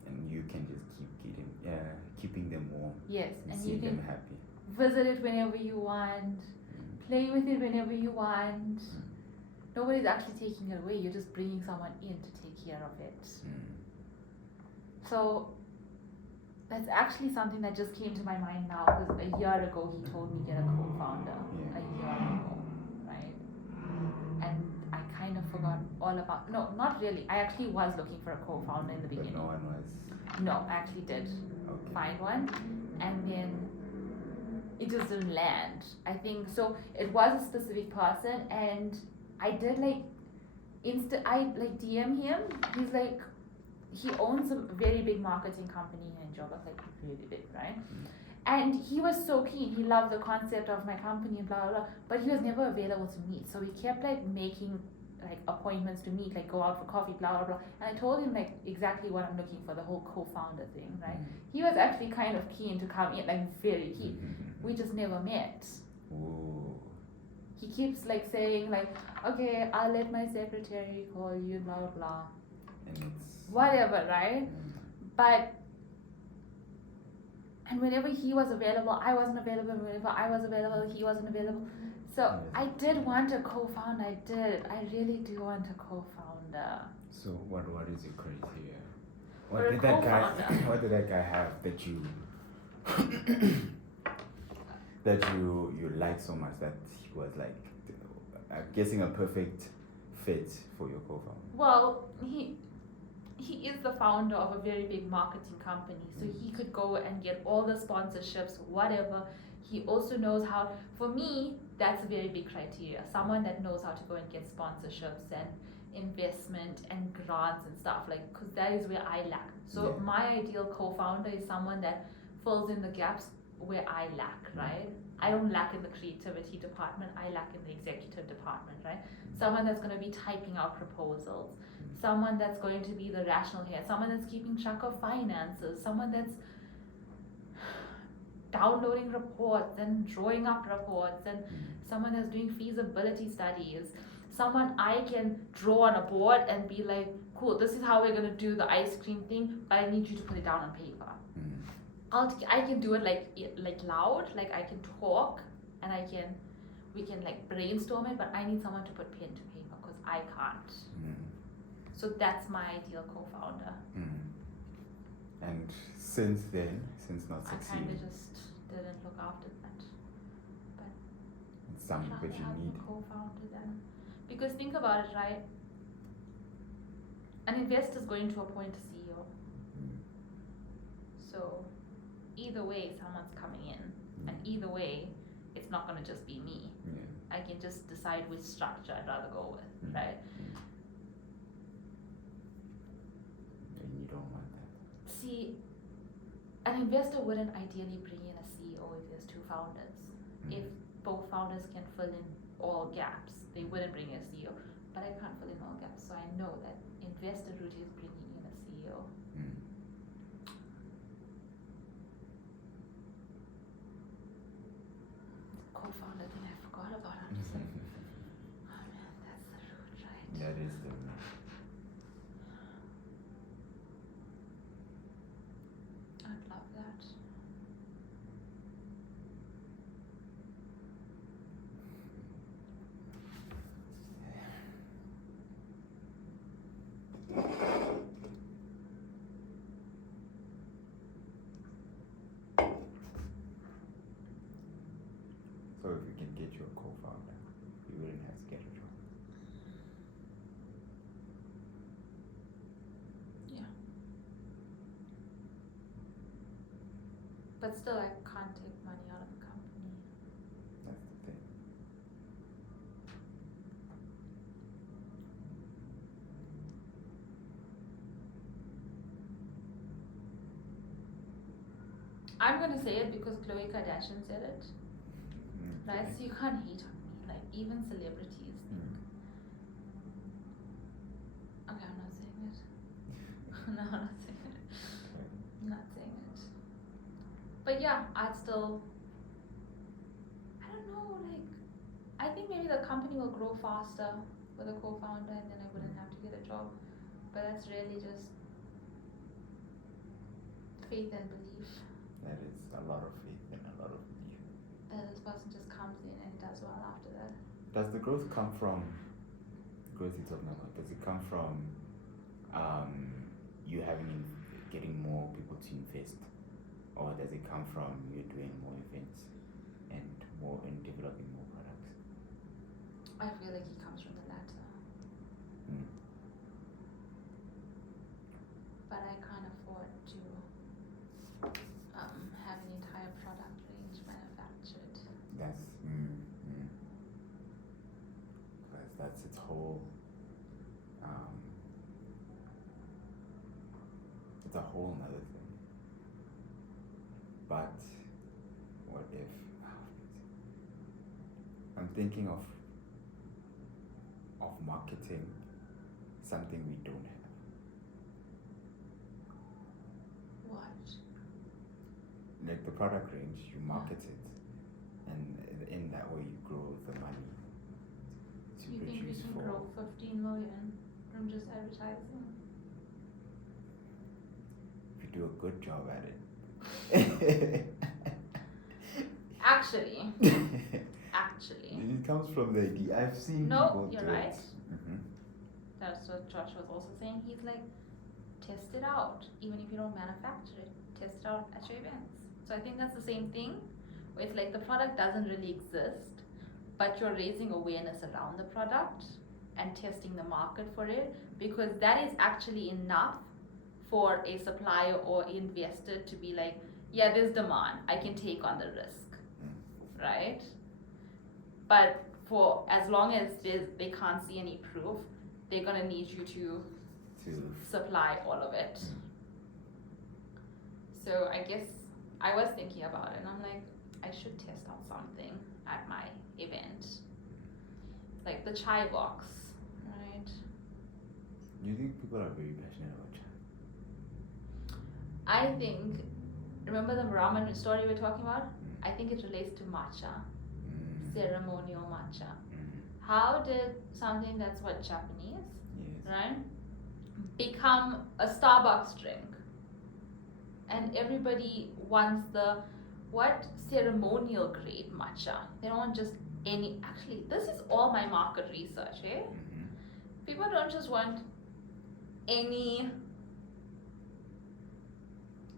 And you can just keeping them warm. Yes, and you seeing can them happy. visit it whenever you want, play with it whenever you want. Nobody's actually taking it away. You're just bringing someone in to take care of it. So that's actually something that just came to my mind now because a year ago he told me get a co-founder. A year ago, right? And I kind of forgot all about. No, not really. I actually was looking for a co-founder in the beginning. But no one was. No, I actually did find one, and then it just didn't land. I think so. It was a specific person, and I did I DM him. He's like, he owns a very big marketing company here in Joburg, like really big, right? And he was so keen. He loved the concept of my company, blah blah blah. But he was never available to meet. So we kept making appointments to meet, go out for coffee, blah blah blah. And I told him exactly what I'm looking for, the whole co-founder thing, right? He was actually kind of keen to come in, very keen. We just never met. Ooh. He keeps saying okay, I'll let my secretary call you, blah blah blah. And it's whatever, right? But and whenever he was available, I wasn't available. Whenever I was available, he wasn't available. So I did want a co-founder. I really do want a co-founder. So what is your criteria? What did that guy have that you that you like so much that he was I'm guessing a perfect fit for your co-founder? Well, he is the founder of a very big marketing company, so he could go and get all the sponsorships, whatever. He also knows how. For me, that's a very big criteria. Someone that knows how to go and get sponsorships and investment and grants and stuff, because that is where I lack. So my ideal co-founder is someone that fills in the gaps where I lack, right? I don't lack in the creativity department, I lack in the executive department, right? Someone that's going to be typing out proposals, someone that's going to be the rational head, someone that's keeping track of finances, someone that's downloading reports and drawing up reports, and someone that's doing feasibility studies, someone I can draw on a board and be like, cool, this is how we're going to do the ice cream thing, but I need you to put it down on paper. I can do it loud, I can talk, and we can brainstorm it, but I need someone to put pen to paper because I can't. So that's my ideal co-founder. And since not I succeeding, kind of just didn't look after that. But it's something that you need. A co-founder then, because think about it, right? An investor is going to appoint a CEO. So either way, someone's coming in, and either way, it's not going to just be me. I can just decide which structure I'd rather go with, right? And you don't want that. See, an investor wouldn't ideally bring in a CEO if there's two founders. If both founders can fill in all gaps, they wouldn't bring in a CEO. But I can't fill in all gaps, so I know that investor route is bringing in a CEO. Co-founder thing, I forgot about it. I'm just like, oh man, that's the route, right? That is the I'd love that. So if we can get you a co-founder, you wouldn't have to get a job. Yeah. But still, I can't take money out I'm gonna say it because Khloe Kardashian said it. Right? Okay. So you can't hate on me. Like even celebrities think. Mm. Okay, I'm not saying it. No, I'm not saying it. I'm not saying it. But yeah, I'd still. I don't know. Like, I think maybe the company will grow faster with a co-founder, and then I wouldn't have to get a job. But that's really just faith and belief That is a lot of faith and a lot of belief. that this person just comes in and does well after that. Does the growth come from growth you're talking about? Does it come from you getting more people to invest, or does it come from you doing more events and developing more products? I feel like he comes from the latter. Mm. But I can't afford to have an entire product range manufactured. That's because that's its whole. It's a whole nother thing. But what if I'm thinking of marketing something we don't have. What? Like the product range, you market it, and in that way you grow the money to You think we produce can for. grow 15 million from just advertising? If you do a good job at it. Actually, It comes from the idea. I've seen No, people you're do right. it. Mm-hmm. that's what Josh was also saying. He's like, test it out. Even if you don't manufacture it, test it out at your events. So I think that's the same thing, where it's like the product doesn't really exist, but you're raising awareness around the product and testing the market for it, because that is actually enough for a supplier or investor to be like, yeah, there's demand, I can take on the risk, right? But for as long as they can't see any proof, they're gonna need you to supply all of it. So I guess I was thinking about it, and I'm like, I should test out something at my event, like the chai box, right? Do you think people are very passionate about chai? I think, remember the ramen story we were talking about? I think it relates to matcha, ceremonial matcha. How did something that's what, Japanese, Yes. right, become a Starbucks drink? And everybody wants the ceremonial grade matcha. They don't want just any. Actually, this is all my market research, eh? People don't just want any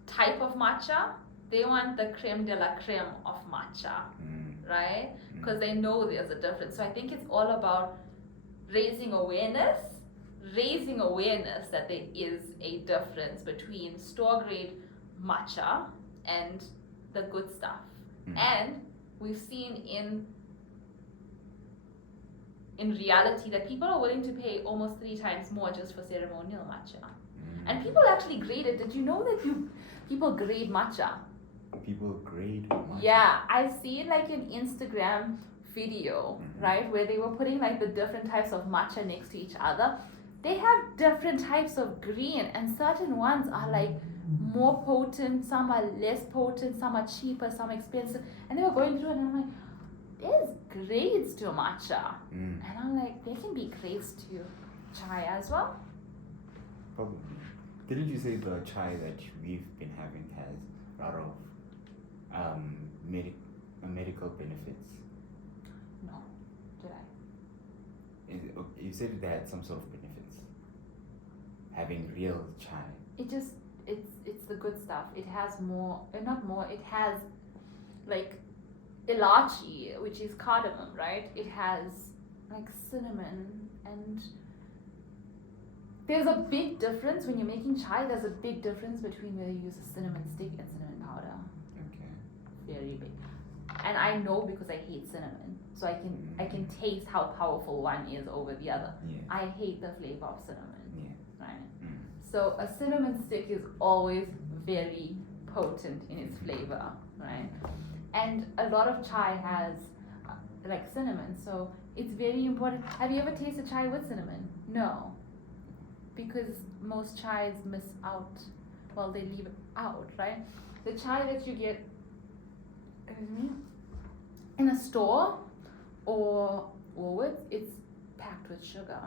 type of matcha. They want the creme de la creme of matcha, right? Because they know there's a difference. So I think it's all about raising awareness that there is a difference between store grade matcha and the good stuff. And we've seen in reality that people are willing to pay almost 3 times more just for ceremonial matcha. And people actually grade it. Did you know that people grade matcha? People grade matcha? Yeah, I've seen like an Instagram video, right, where they were putting like the different types of matcha next to each other. They have different types of green, and certain ones are like more potent, some are less potent, some are cheaper, some expensive. And they were going through it, and I'm like, there's grades to matcha. And I'm like, there can be grades to chai as well. Probably. Didn't you say the chai that we've been having has a lot of medical benefits? No, did I? You said they had some sort of benefits. Having real chai. It's the good stuff. It has more, not more, it has like ilachi, which is cardamom, right? It has like cinnamon, and there's a big difference when you're making chai. There's a big difference between whether you use a cinnamon stick and cinnamon powder. Okay. Very big. And I know because I hate cinnamon, so I can taste how powerful one is over the other. Yeah. I hate the flavor of cinnamon. Yeah. Right? So a cinnamon stick is always very potent in its flavor, right? And a lot of chai has like cinnamon, so it's very important. Have you ever tasted chai with cinnamon? No, because most chais miss out. Well, they leave it out, right? The chai that you get in a store or Woolworths, it's packed with sugar,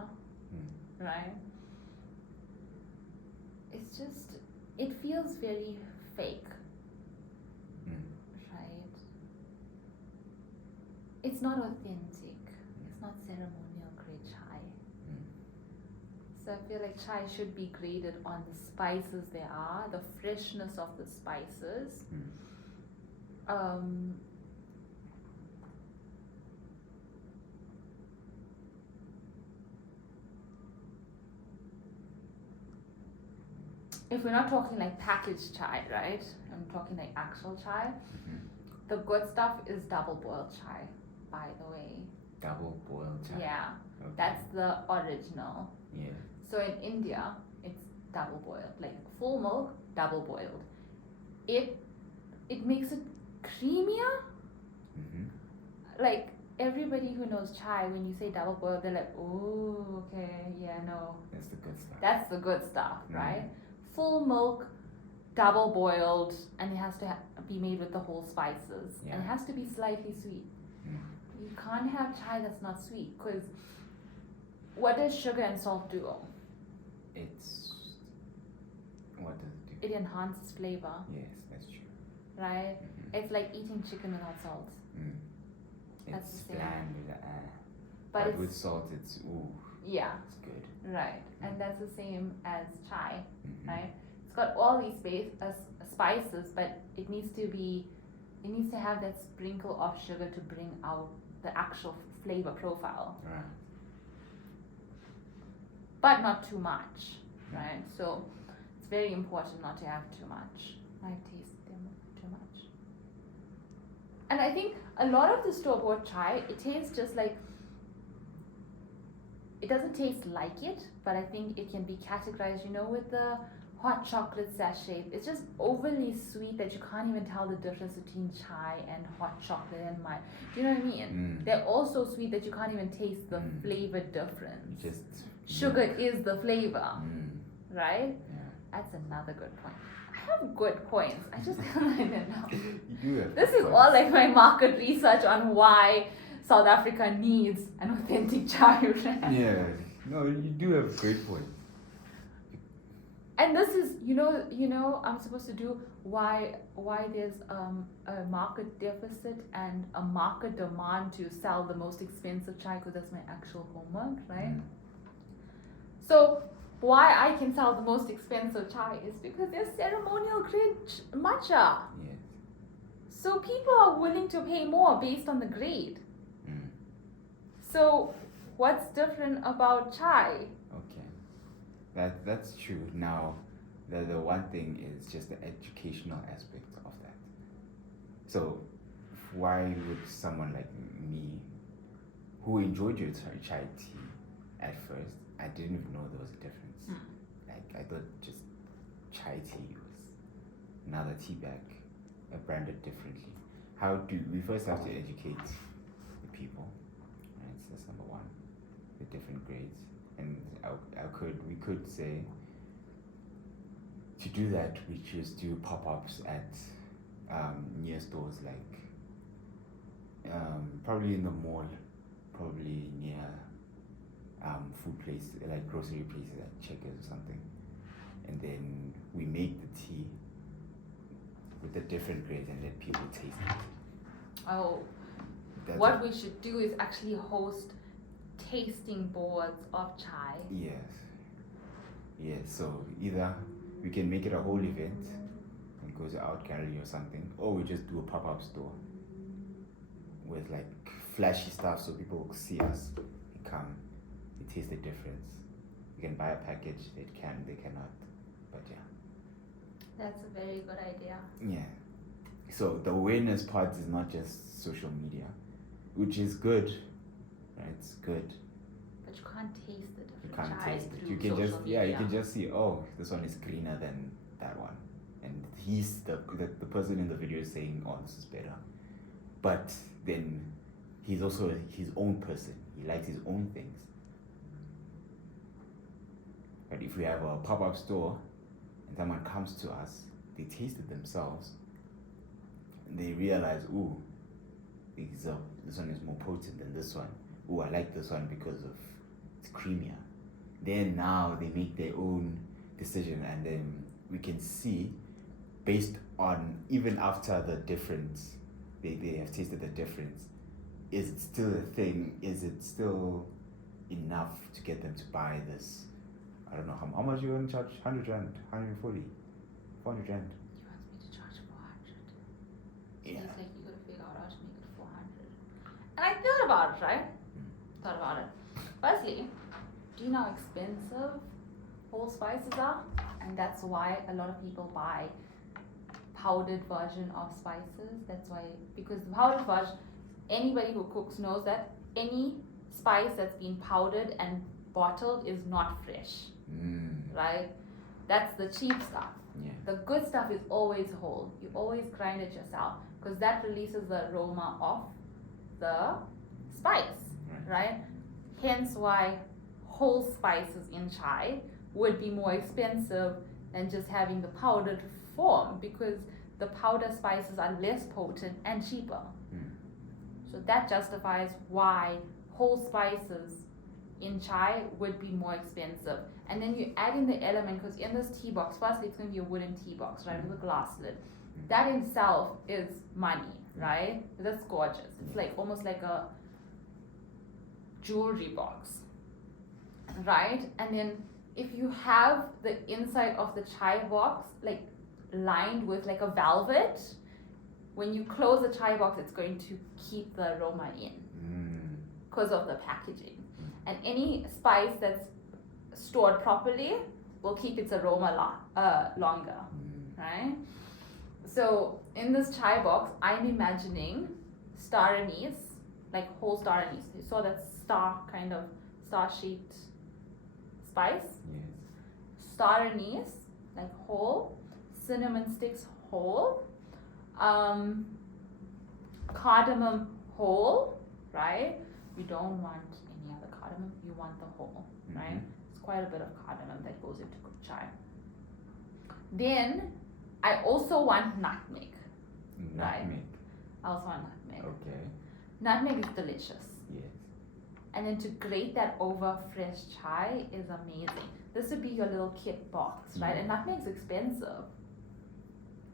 right? It's just, it feels very fake, right? It's not authentic. It's not ceremonial grade chai. So I feel like chai should be graded on the spices there are, the freshness of the spices. If we're not talking like packaged chai, right? I'm talking like actual chai. The good stuff is double boiled chai, by the way. Double boiled chai. Yeah, Okay. that's the original. Yeah. So in India, it's double boiled, like full milk, double boiled. It makes it creamier. Like everybody who knows chai, when you say double boiled, they're like, oh, okay, yeah, no. That's the good stuff. That's the good stuff, right? Full milk, double boiled, and it has to be made with the whole spices, and it has to be slightly sweet. You can't have chai that's not sweet, because what does sugar and salt do? What does it do? It enhances flavor. Yes, that's true. Right? It's like eating chicken without salt. That's It's the same. bland with But it's, with salt, it's yeah, it's good. right. And that's the same as chai, right? It's got all these spices, but it needs to have that sprinkle of sugar to bring out the actual flavor profile. Right. But not too much, right? So it's very important not to have too much. I've tasted them too much. And I think a lot of the store-bought chai, it tastes just like, it doesn't taste like it, but I think it can be categorized, with the hot chocolate sachet. It's just overly sweet that you can't even tell the difference between chai and hot chocolate and my. Do you know what I mean? They're all so sweet that you can't even taste the flavor difference. Sugar is the flavor, right? Yeah. That's another good point. I have good points. I just can't write them down. You do have This good is points. all like my market research on why South Africa needs an authentic chai brand. Yeah. No, you do have great points. And this is, I'm supposed to do why there's a market deficit and a market demand to sell the most expensive chai, because that's my actual homework, right? So why I can sell the most expensive chai is because they're ceremonial grade matcha. Yes. So people are willing to pay more based on the grade. So what's different about chai? Okay. That's true. Now, the one thing is just the educational aspect of that. So why would someone like me, who enjoyed your chai tea at first, I didn't even know there was a difference. Like I thought just chai tea was another tea bag, branded differently. How do we first have to educate the people? Right, so that's number one. The different grades, and we could say to do that we just do pop-ups at near stores, like probably in the mall, probably near food places, like grocery places like Checkers or something, and then we make the tea with the different grades and let people taste it. Oh, what we should do is actually host tasting boards of chai. Yes, so either we can make it a whole event and go to Art Gallery or something, or we just do a pop-up store with like flashy stuff so people will see us, they come, they taste the difference. You can buy a package, they cannot, but yeah. That's a very good idea. Yeah. So the awareness part is not just social media, which is good, right? It's good. But you can't taste the different You can't chais taste it. through You can social just media. you can just see, oh, this one is greener than that one, and he's the person in the video is saying, "Oh, this is better," but then he's also his own person. He likes his own things. But if we have a pop-up store and someone comes to us, they taste it themselves, and they realize, "Ooh, this one is more potent than this one. Ooh, I like this one because of it's creamier." Then now they make their own decision, and then we can see, based on even after the difference, they have tasted the difference. Is it still a thing? Is it still enough to get them to buy this? I don't know how much you going to charge. 100 rand, 140, 400 rand. He wants me to charge 400. Yeah. He's like, you gotta figure out how to make it 400. And I thought about it, right? Thought about it. Firstly, do you know how expensive whole spices are? And that's why a lot of people buy powdered version of spices. That's why, because the powdered version, anybody who cooks knows that any spice that's been powdered and bottled is not fresh, right? That's the cheap stuff. Yeah. The good stuff is always whole. You always grind it yourself because that releases the aroma of the spice, right? Hence why whole spices in chai would be more expensive than just having the powdered form, because the powder spices are less potent and cheaper. So that justifies why whole spices in chai would be more expensive. And then you add in the element, because in this tea box, firstly it's going to be a wooden tea box, right, with a glass lid. That in itself is money, right? That's gorgeous. It's like almost like a jewelry box, right? And then if you have the inside of the chai box like lined with like a velvet, when you close the chai box, it's going to keep the aroma in because of the packaging. And any spice that's stored properly will keep its aroma longer, right? So in this chai box, I'm imagining star anise, like whole star anise. You saw that star-shaped spice? Yes. Star anise, like whole, cinnamon sticks whole, cardamom whole, right? You don't want any other cardamom, you want the whole, right? It's quite a bit of cardamom that goes into good chai. Then I also want nutmeg. Right? Nutmeg. I also want nutmeg. Okay. Nutmeg is delicious. Yes. And then to grate that over fresh chai is amazing. This would be your little kit box, right? And nutmeg's expensive,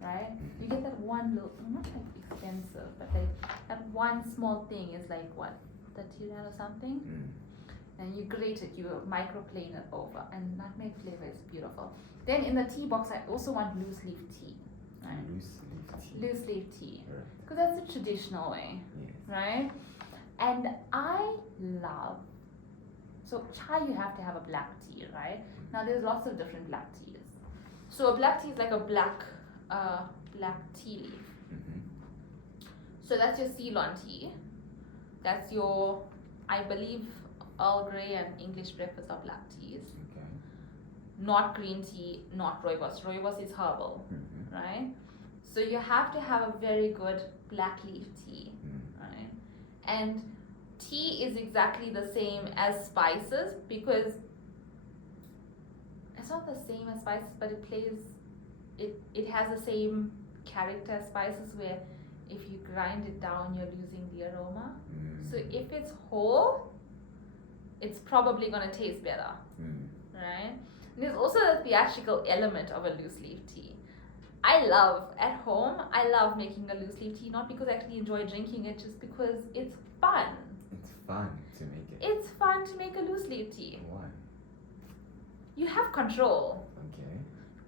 right? You get that one little, not like expensive, but like that one small thing is like what, 30 rand or something? And you grate it, you microplane it over, and nutmeg flavor is beautiful. Then in the tea box, I also want loose leaf tea, right? Loose leaf tea, because that's the traditional way, right? And I love, so chai you have to have a black tea, right? Now there's lots of different black teas. So a black tea is like a black tea leaf. So that's your Ceylon tea. That's your, I believe, Earl Grey and English breakfast are black teas. Okay. Not green tea, not rooibos. Rooibos is herbal, right? So you have to have a very good black leaf tea, right? And tea is exactly the same as spices, because it's not the same as spices, but it has the same character as spices, where if you grind it down, you're losing the aroma. So if it's whole, it's probably gonna taste better, right? And there's also the theatrical element of a loose leaf tea. I love making a loose leaf tea, not because I actually enjoy drinking it, just because it's fun. It's fun to make it. It's fun to make a loose leaf tea. Why? You have control. Okay.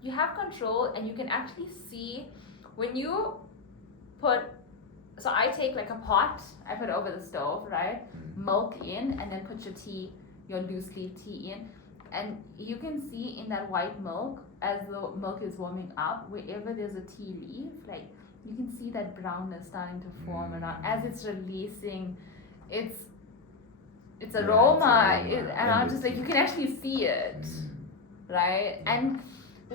You have control, and you can actually see when you put, so I take like a pot, I put it over the stove, right? Milk in, and then put your loose leaf tea in. And you can see in that white milk, as the milk is warming up, wherever there's a tea leaf, like you can see that brownness starting to form around as it's releasing its aroma. And I'm just like, you can actually see it, right? And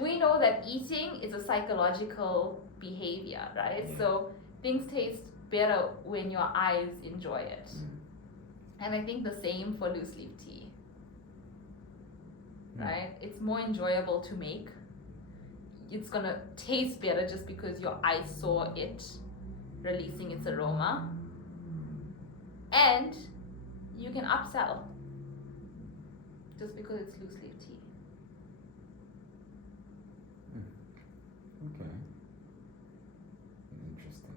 we know that eating is a psychological behavior, right? Yeah. So things taste better when your eyes enjoy it. Mm. And I think the same for loose leaf tea, Mm. right? It's more enjoyable to make. It's gonna taste better just because your eyes saw it releasing its aroma. And you can upsell just because it's loose leaf tea. Okay. Interesting.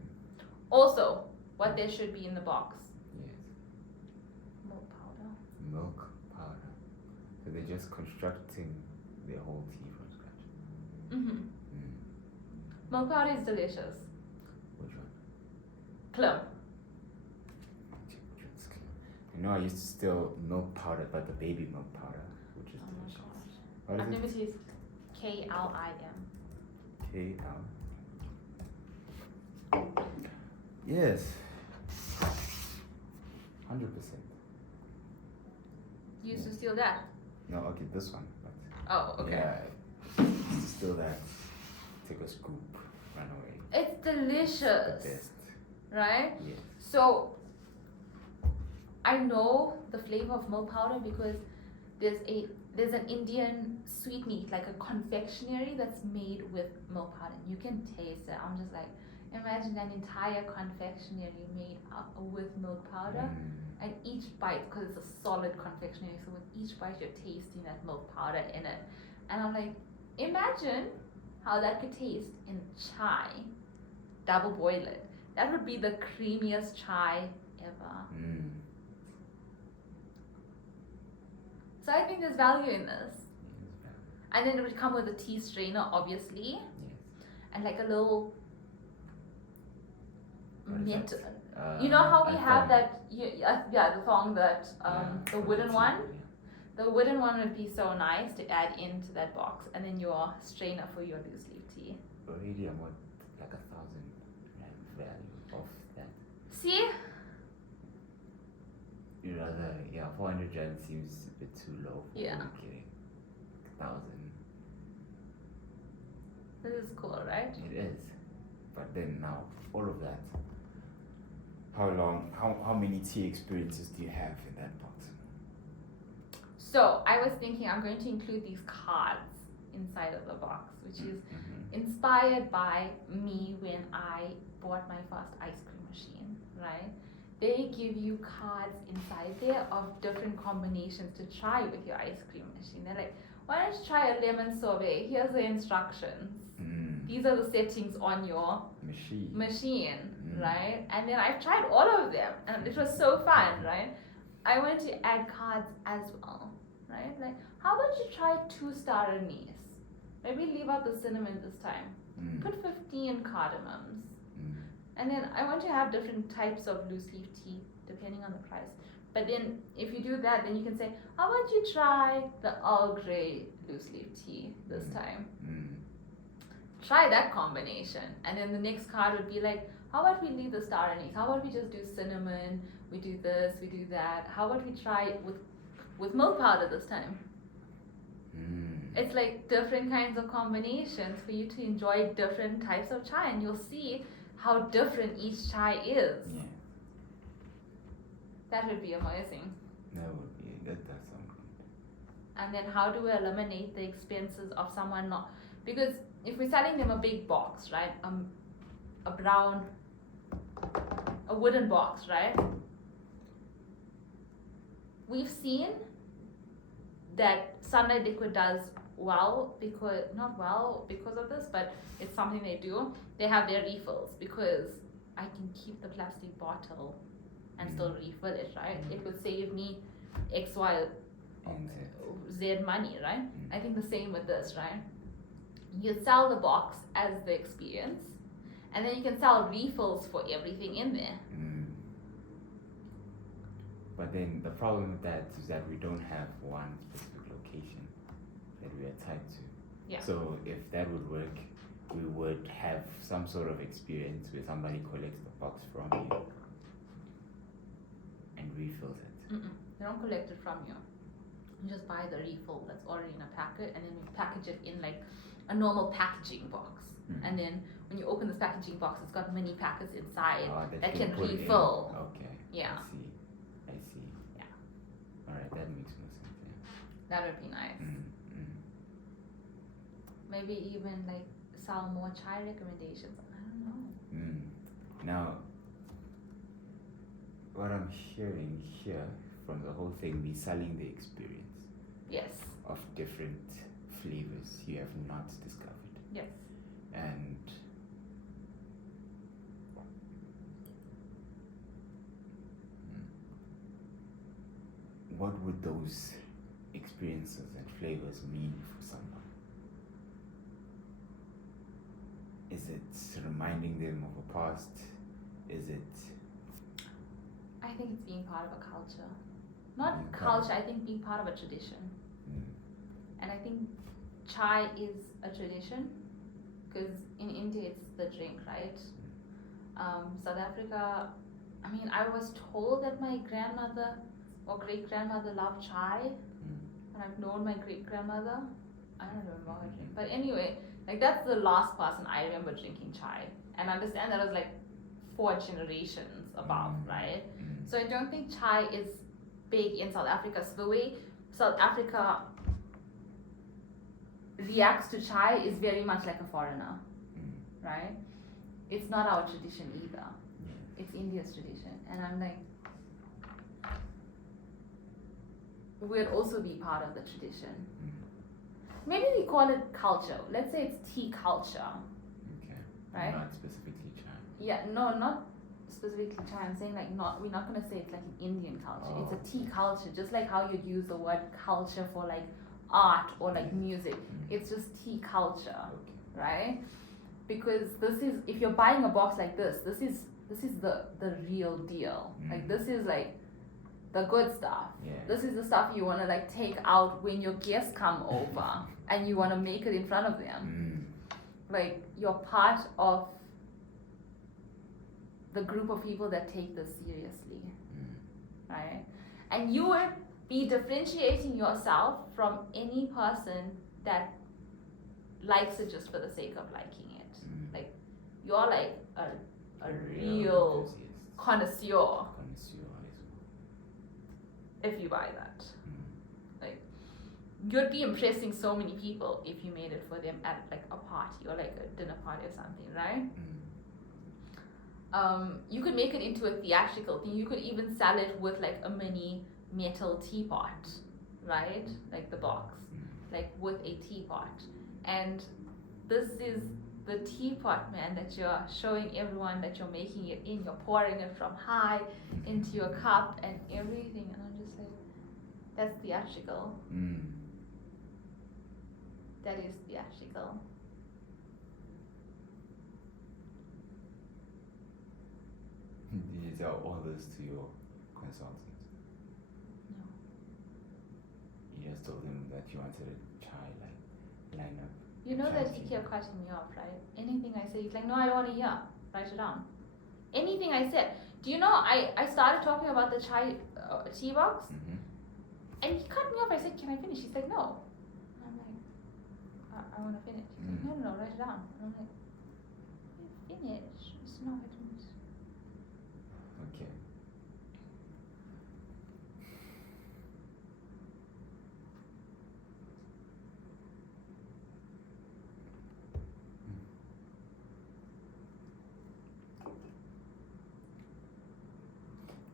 Also, what there should be in the box: Yes. milk powder. Milk powder. So they're just constructing their whole tea from scratch. Mm-hmm. Mm. Milk powder is delicious. Which one? Plum. Which one's clear? I know I used to steal milk powder, but the baby milk powder, which is Oh my delicious. gosh. What I've is never it? tasted KLIM. KL. Yes. 100%. You used to steal that? No, okay, this one. But Oh, okay. yeah, still that. Take a scoop, run away. It's The delicious, best. right? Yes. So I know the flavor of milk powder because there's an Indian sweetmeat, like a confectionery that's made with milk powder. You can taste it. I'm just like, imagine an entire confectionery made up with milk powder. Mm. And each bite, because it's a solid confectionery, so with each bite you're tasting that milk powder in it. And I'm like, imagine how that could taste in chai. Double boil it. That would be the creamiest chai ever. Mm. So I think there's value in this. Yes. And then it would come with a tea strainer, obviously, Yes. and like a little What is mint. that? You know how we a have thong. that? Yeah, the thong that Yeah, the for wooden tea, one. yeah. The wooden one would be so nice to add into that box, and then your strainer for your loose leaf tea. Already I'm at like 1,000 rand value of that. See? You rather, yeah, 400 rand seems a bit too low for Yeah. getting 1,000. This is cool, right? It is. But then now, all of that, how many tea experiences do you have in that box? So I was thinking I'm going to include these cards inside of the box, which is Mm-hmm. inspired by me when I bought my first ice cream machine, right? They give you cards inside there of different combinations to try with your ice cream machine. They're like, why don't you try a lemon sorbet? Here's the instructions. Mm. These are the settings on your machine, Mm. right? And then I've tried all of them and it was so fun, right? I want to add cards as well, right? Like, how about you try 2-star anise? Maybe leave out the cinnamon this time. Mm. Put 15 cardamoms. Mm. And then I want to have different types of loose leaf tea depending on the price. But then if you do that, then you can say, how about you try the Earl Grey loose leaf tea this time? Mm. Try that combination. And then the next card would be like, how about we leave the star anise? How about we just do cinnamon? We do this, we do that. How about we try it with milk powder this time? Mm. It's like different kinds of combinations for you to enjoy different types of chai, and you'll see how different each chai is. Yeah, That would be amazing. that does sound good. And then how do we eliminate the expenses of someone not, because if we're selling them a big box, right? A wooden box, right? We've seen that Sunlight Liquid does well because of this, but it's something they do. They have their refills because I can keep the plastic bottle and still refill it, right? It would save me X, Y, Z money, right? I think the same with this, right? You sell the box as the experience, and then you can sell refills for everything in there. Mm. But then the problem with that is that we don't have one specific location that we are tied to. Yeah. So if that would work, we would have some sort of experience where somebody collects the box from you and refills it. They don't collect it from you. You just buy the refill that's already in a packet, and then we package it in like a normal packaging box. And then when you open this packaging box, it's got mini packets inside that you can put in. refill. Okay. Yeah. I see. Yeah. Alright, that makes more sense. That would be nice. Maybe even like sell more chai recommendations. I don't know. Now, what I'm hearing here from the whole thing, we're selling the experience Yes. of different flavors you have not discovered. Yes. And what would those experiences and flavors mean for someone? Is it reminding them of a past? Is it I think it's being part of a culture. Not Being part culture, I think being part of a tradition. And I think chai is a tradition because in India it's the drink, right? South Africa, I mean, I was told that my grandmother or great grandmother loved chai, and I've known my great grandmother. I don't remember her drink, but anyway, like that's the last person I remember drinking chai, and I understand that was like 4 generations above, right? So I don't think chai is big in South Africa. So the way South Africa reacts to chai is very much like a foreigner, right? It's not our tradition either. It's India's tradition. And I'm like, we'd also be part of the tradition. Maybe we call it culture. Let's say it's tea culture. Okay. Right? Not specifically chai. Yeah, no, not specifically chai. I'm saying like we're not gonna say it's like an Indian culture. It's a tea culture, just like how you'd use the word culture for like art or like music. It's just tea culture, right? Because this is, if you're buying a box like this is the real deal. Like this is like the good stuff. Yeah. This is the stuff you wanna like take out when your guests come over and you wanna make it in front of them. Like you're part of the group of people that take this seriously, right? And you would be differentiating yourself from any person that likes it just for the sake of liking it. Like you're like a real connoisseur if you buy that. Like you'd be impressing so many people if you made it for them at like a party or like a dinner party or something, right? You could make it into a theatrical thing. You could even sell it with like a mini metal teapot, right? Like the box, like with a teapot. And this is the teapot, man, that you're showing everyone that you're making it in. You're pouring it from high into your cup and everything. And I'm just like, that's theatrical. That is theatrical. Did you tell all this to your consultant? No. You just told him that you wanted a chai like line up. You know that he kept cutting me off, right? Anything I say, he's like, no, I don't want to hear. Write it down. Anything I said. Do you know, I started talking about the chai tea box, and he cut me off. I said, can I finish? He's like, no. I'm like, I want to finish. He's like, no, write it down. And I'm like, finish. It's not, I don't. Okay.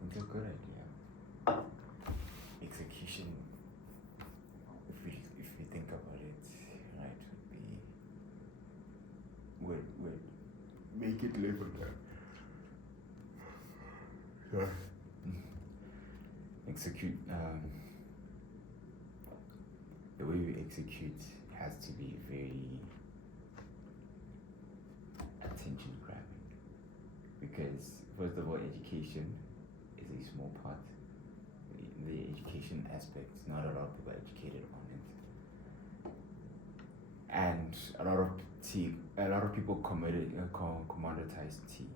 It's a good idea. Execution, if we think about it, right, would make it livable. Sure. Execute. The way we execute has to be very attention grabbing, because first of all, education is a small part. The education aspect, not a lot of people are educated on it, and a lot of people commoditize tea.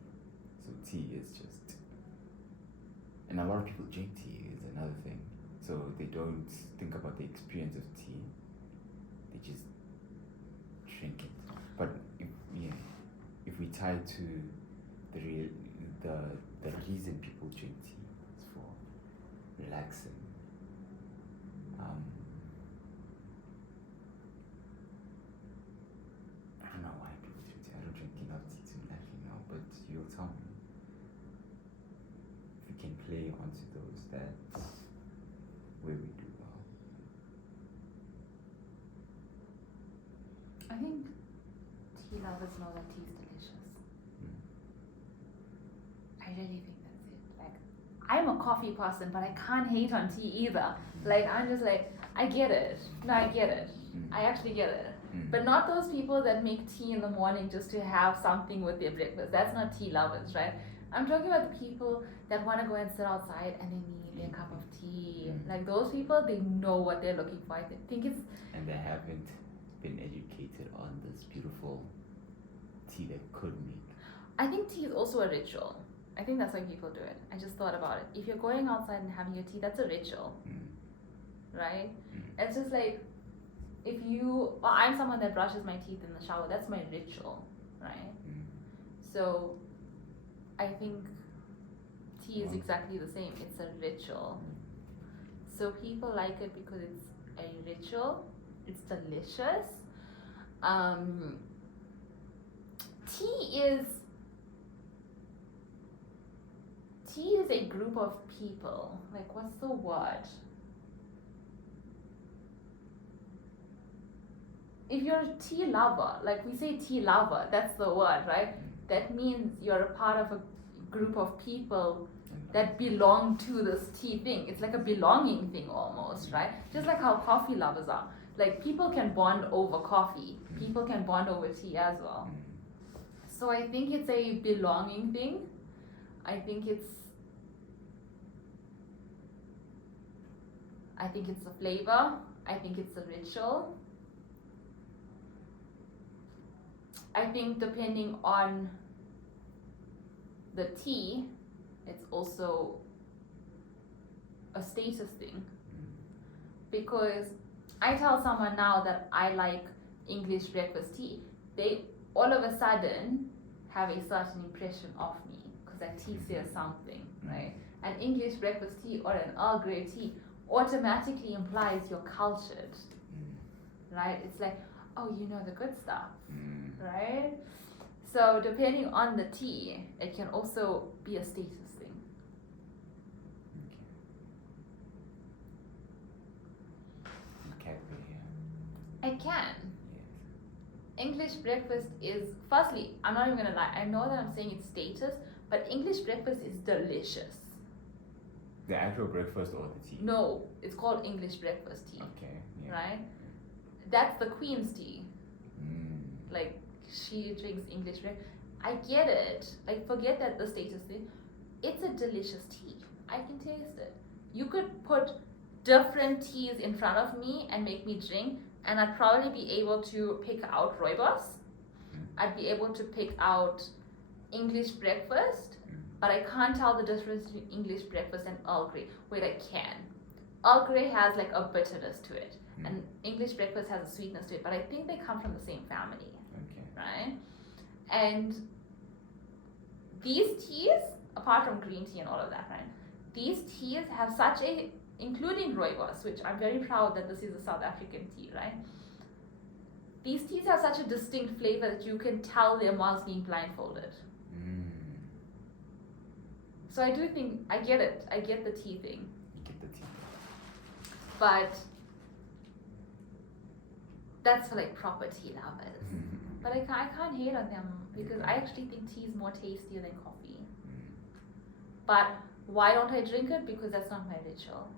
So tea is just, and a lot of people drink tea is another thing. So they don't think about the experience of tea. They just drink it. But if we tie to the reason people drink tea is for relaxing. I don't know why people drink tea. I don't drink enough tea to actually know, but you'll tell me. If we can play onto those, that's where we do well. I think tea lovers know that tea is delicious. I really think that's it. Like, I'm a coffee person, but I can't hate on tea either. Like, I'm just like, I get it. No, I get it. I actually get it. But not those people that make tea in the morning just to have something with their breakfast. That's not tea lovers, right? I'm talking about the people that want to go and sit outside and they need their cup of tea. Like, those people, they know what they're looking for. I think it's... And they haven't been educated on this beautiful tea they could make. I think tea is also a ritual. I think that's why people do it. I just thought about it. If you're going outside and having your tea, that's a ritual. Right? It's just like, I'm someone that brushes my teeth in the shower. That's my ritual, right? So, I think tea is exactly the same. It's a ritual. So people like it because it's a ritual. It's delicious. Tea is a group of people. Like, what's the word? If you're a tea lover, like we say tea lover, that's the word, right? That means you're a part of a group of people that belong to this tea thing. It's like a belonging thing almost, right? Just like how coffee lovers are. Like, people can bond over coffee. People can bond over tea as well. So I think it's a belonging thing. I think it's a flavor. I think it's a ritual. I think depending on the tea, it's also a status thing. Because I tell someone now that I like English breakfast tea, they all of a sudden have a certain impression of me because that tea says something, right? An English breakfast tea or an Earl Grey tea automatically implies you're cultured, right? It's like, oh, you know the good stuff, right? So depending on the tea, it can also be a status thing. It can. English breakfast is, firstly, I'm not even gonna lie, I know that I'm saying it's status, but English breakfast is delicious. The actual breakfast or the tea? No, it's called English breakfast tea. Okay. Yeah. Right? That's the Queen's tea. Like, she drinks English breakfast. I get it. Like, forget that the status thing. It's a delicious tea. I can taste it. You could put different teas in front of me and make me drink, and I'd probably be able to pick out rooibos. I'd be able to pick out English breakfast, but I can't tell the difference between English breakfast and Earl Grey. Wait, I can. Earl Grey has like a bitterness to it, and English breakfast has a sweetness to it, but I think they come from the same family. Okay. Right? And these teas, apart from green tea and all of that, right? These teas have such a, including rooibos, which I'm very proud that this is a South African tea, right? These teas have such a distinct flavor that you can tell they're whilst being blindfolded. So I do think, I get it. I get the tea thing. You get the tea. But that's for like proper tea lovers. But I can't hate on them because I actually think tea is more tastier than coffee. But why don't I drink it? Because that's not my ritual.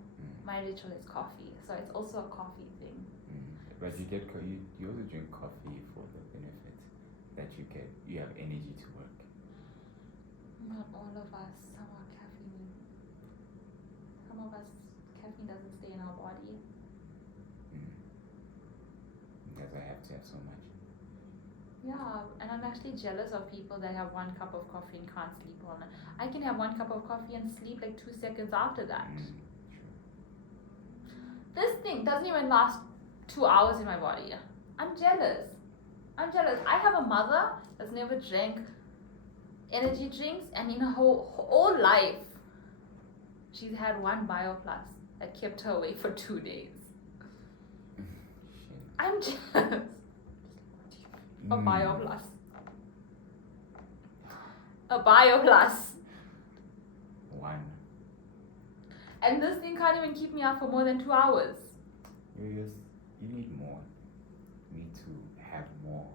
My ritual is coffee, so it's also a coffee thing. But you get you also drink coffee for the benefit that you get. You have energy to work. Not all of us. Some are caffeine. Some of us, caffeine doesn't stay in our body. Because I have to have so much. Yeah, and I'm actually jealous of people that have 1 cup of coffee and can't sleep all night. I can have 1 cup of coffee and sleep like 2 seconds after that. True. thing doesn't even last 2 hours in my body. I'm jealous. I have a mother that's never drank energy drinks, and in her whole life, she's had one BioPlus that kept her awake for 2 days. I'm jealous. A BioPlus. A BioPlus. One. And this thing can't even keep me up for more than 2 hours. You need more. You need to have more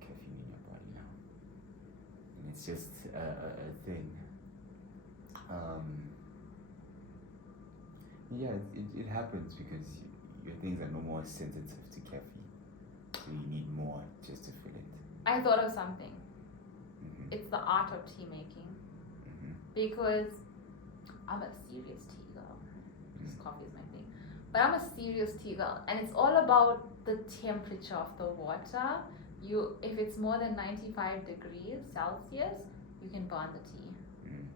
caffeine in your body now. And it's just a thing. Yeah, it happens because your things are no more sensitive to caffeine. So you need more just to fill it. I thought of something. Mm-hmm. It's the art of tea making. Mm-hmm. Because I'm a serious tea girl. Just coffee is my thing. But I'm a serious tea girl, and it's all about the temperature of the water. If it's more than 95 degrees Celsius, you can burn the tea. Mm.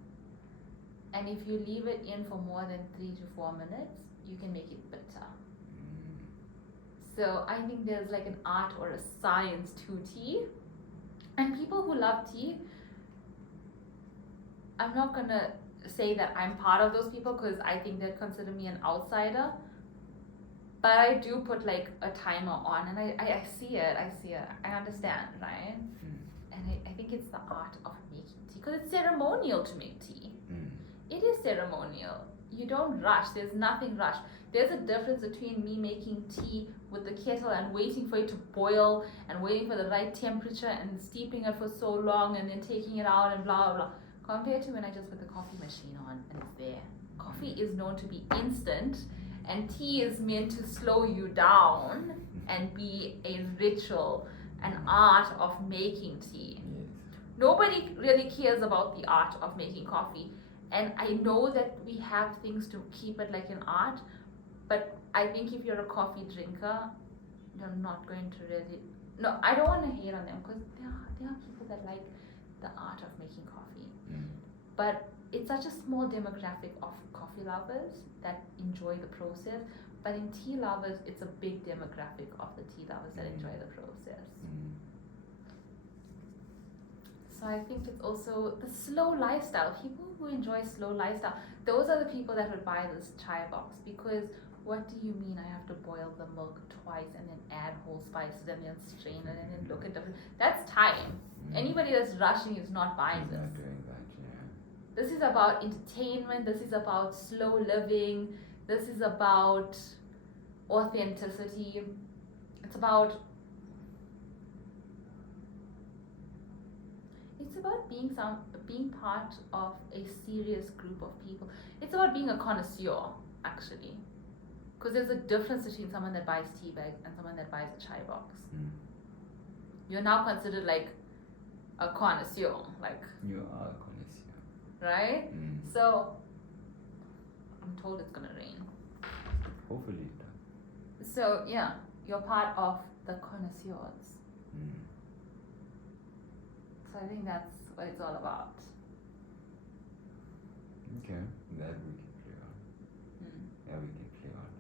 And if you leave it in for more than 3 to 4 minutes, you can make it bitter. Mm. So I think there's like an art or a science to tea. And people who love tea, I'm not gonna say that I'm part of those people because I think they'd consider me an outsider. But I do put like a timer on, and I see it, I understand, right? Mm. And I think it's the art of making tea, because it's ceremonial to make tea. Mm. It is ceremonial. You don't rush, there's nothing rushed. There's a difference between me making tea with the kettle and waiting for it to boil and waiting for the right temperature and steeping it for so long and then taking it out and blah blah blah, compared to when I just put the coffee machine on and it's there. Coffee is known to be instant, and tea is meant to slow you down and be a ritual, an art of making tea. Yes. Nobody really cares about the art of making coffee. And I know that we have things to keep it like an art, but I think if you're a coffee drinker, you're not going to really. No, I don't want to hate on them, because there are people that like the art of making coffee. Mm. But it's such a small demographic of coffee lovers that enjoy the process. But in tea lovers, it's a big demographic of the tea lovers that enjoy the process. Mm. So I think it's also the slow lifestyle. People who enjoy slow lifestyle, those are the people that would buy this chai box, because what do you mean I have to boil the milk twice and then add whole spices and then strain it and then look at different. That's time. Mm. Anybody that's rushing is not buying He's this. not doing that, yeah. This is about entertainment, this is about slow living, this is about authenticity. It's about being part of a serious group of people. It's about being a connoisseur, actually. Because there's a difference between someone that buys tea bag and someone that buys a chai box. Mm. You're now considered like a connoisseur, like, You are a connoisseur. right? Mm. So I'm told it's gonna rain. Hopefully it does. So yeah, you're part of the connoisseurs. Mm. So I think that's what it's all about. Okay, that we can play on. Mm. Yeah, we can play on.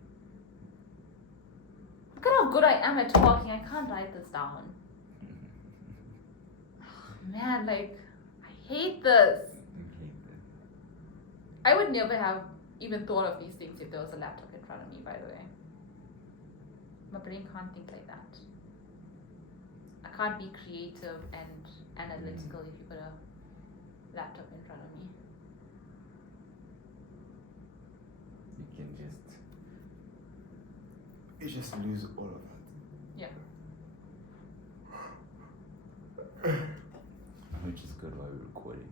Look at how good I am at talking. I can't write this down. Man, like, I hate this. I would never have even thought of these things if there was a laptop in front of me, by the way. My brain can't think like that. I can't be creative and analytical if you put a laptop in front of me. You just lose all of that. Yeah. Which is good while we're recording.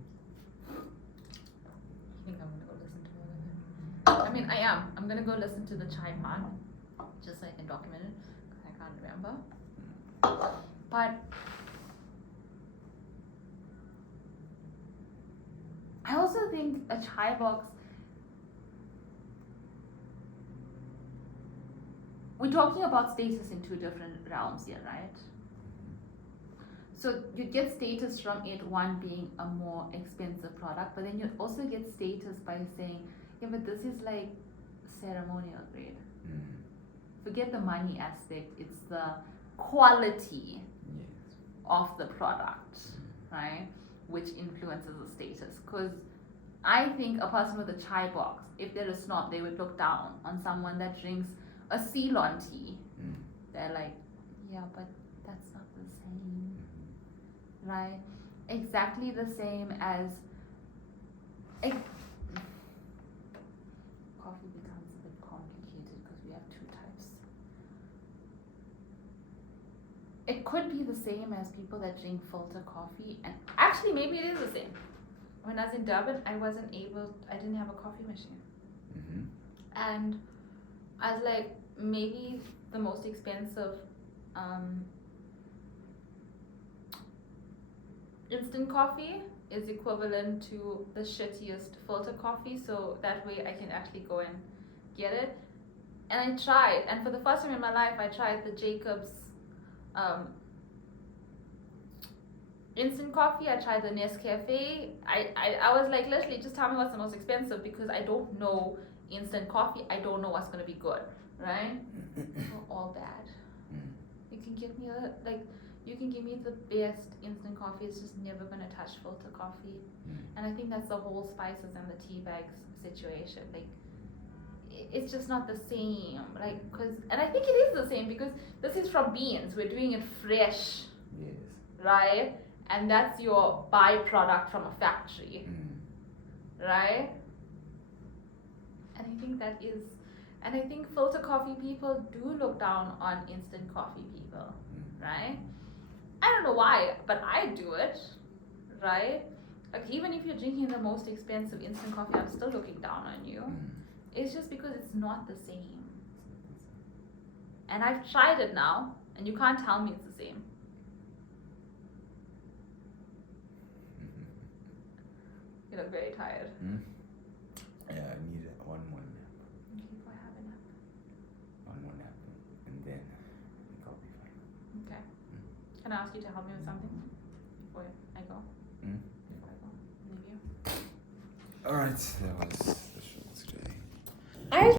I think I'm gonna go listen to all of it. I mean, I am. I'm gonna go listen to the chai part, just so I can document it, because I can't remember. But I also think a chai box. We're talking about status in two different realms here, right? So you get status from it, one being a more expensive product, but then you also get status by saying, yeah, but this is like ceremonial grade. Forget the money aspect, it's the quality Yes. of the product, right? Which influences the status. Because I think a person with a chai box, if they're a snob, they would look down on someone that drinks a Ceylon tea. They're like, yeah, but that's not the same, right? Exactly the same as coffee becomes a bit complicated because we have two types. It could be the same as people that drink filter coffee, and actually maybe it is the same. When I was in Durban, I didn't have a coffee machine. And I was like, maybe the most expensive instant coffee is equivalent to the shittiest filter coffee, so that way I can actually go and get it. And I tried, and for the first time in my life, I tried the Jacobs instant coffee. I tried the Nescafe. I was like, literally, just tell me what's the most expensive, because I don't know instant coffee. I don't know what's gonna be good, right? They're all bad. You can give me you can give me the best instant coffee, it's just never gonna touch filter coffee. And I think that's the whole spices and the tea bags situation. Like, it's just not the same. And I think it is the same because this is from beans. We're doing it fresh. Yes. Right? And that's your byproduct from a factory. Right? And I think filter coffee people do look down on instant coffee people. Right? I don't know why, but I do it. Right? Like, even if you're drinking the most expensive instant coffee, I'm still looking down on you. It's just because it's not the same. And I've tried it now, and you can't tell me it's the same. You look very tired. Yeah, I need one more nap. Okay, go have a nap. One more nap, and then I think I'll be fine. Okay. Can I ask you to help me with something before I go? Before I go, leave you. Alright, that was the show today. I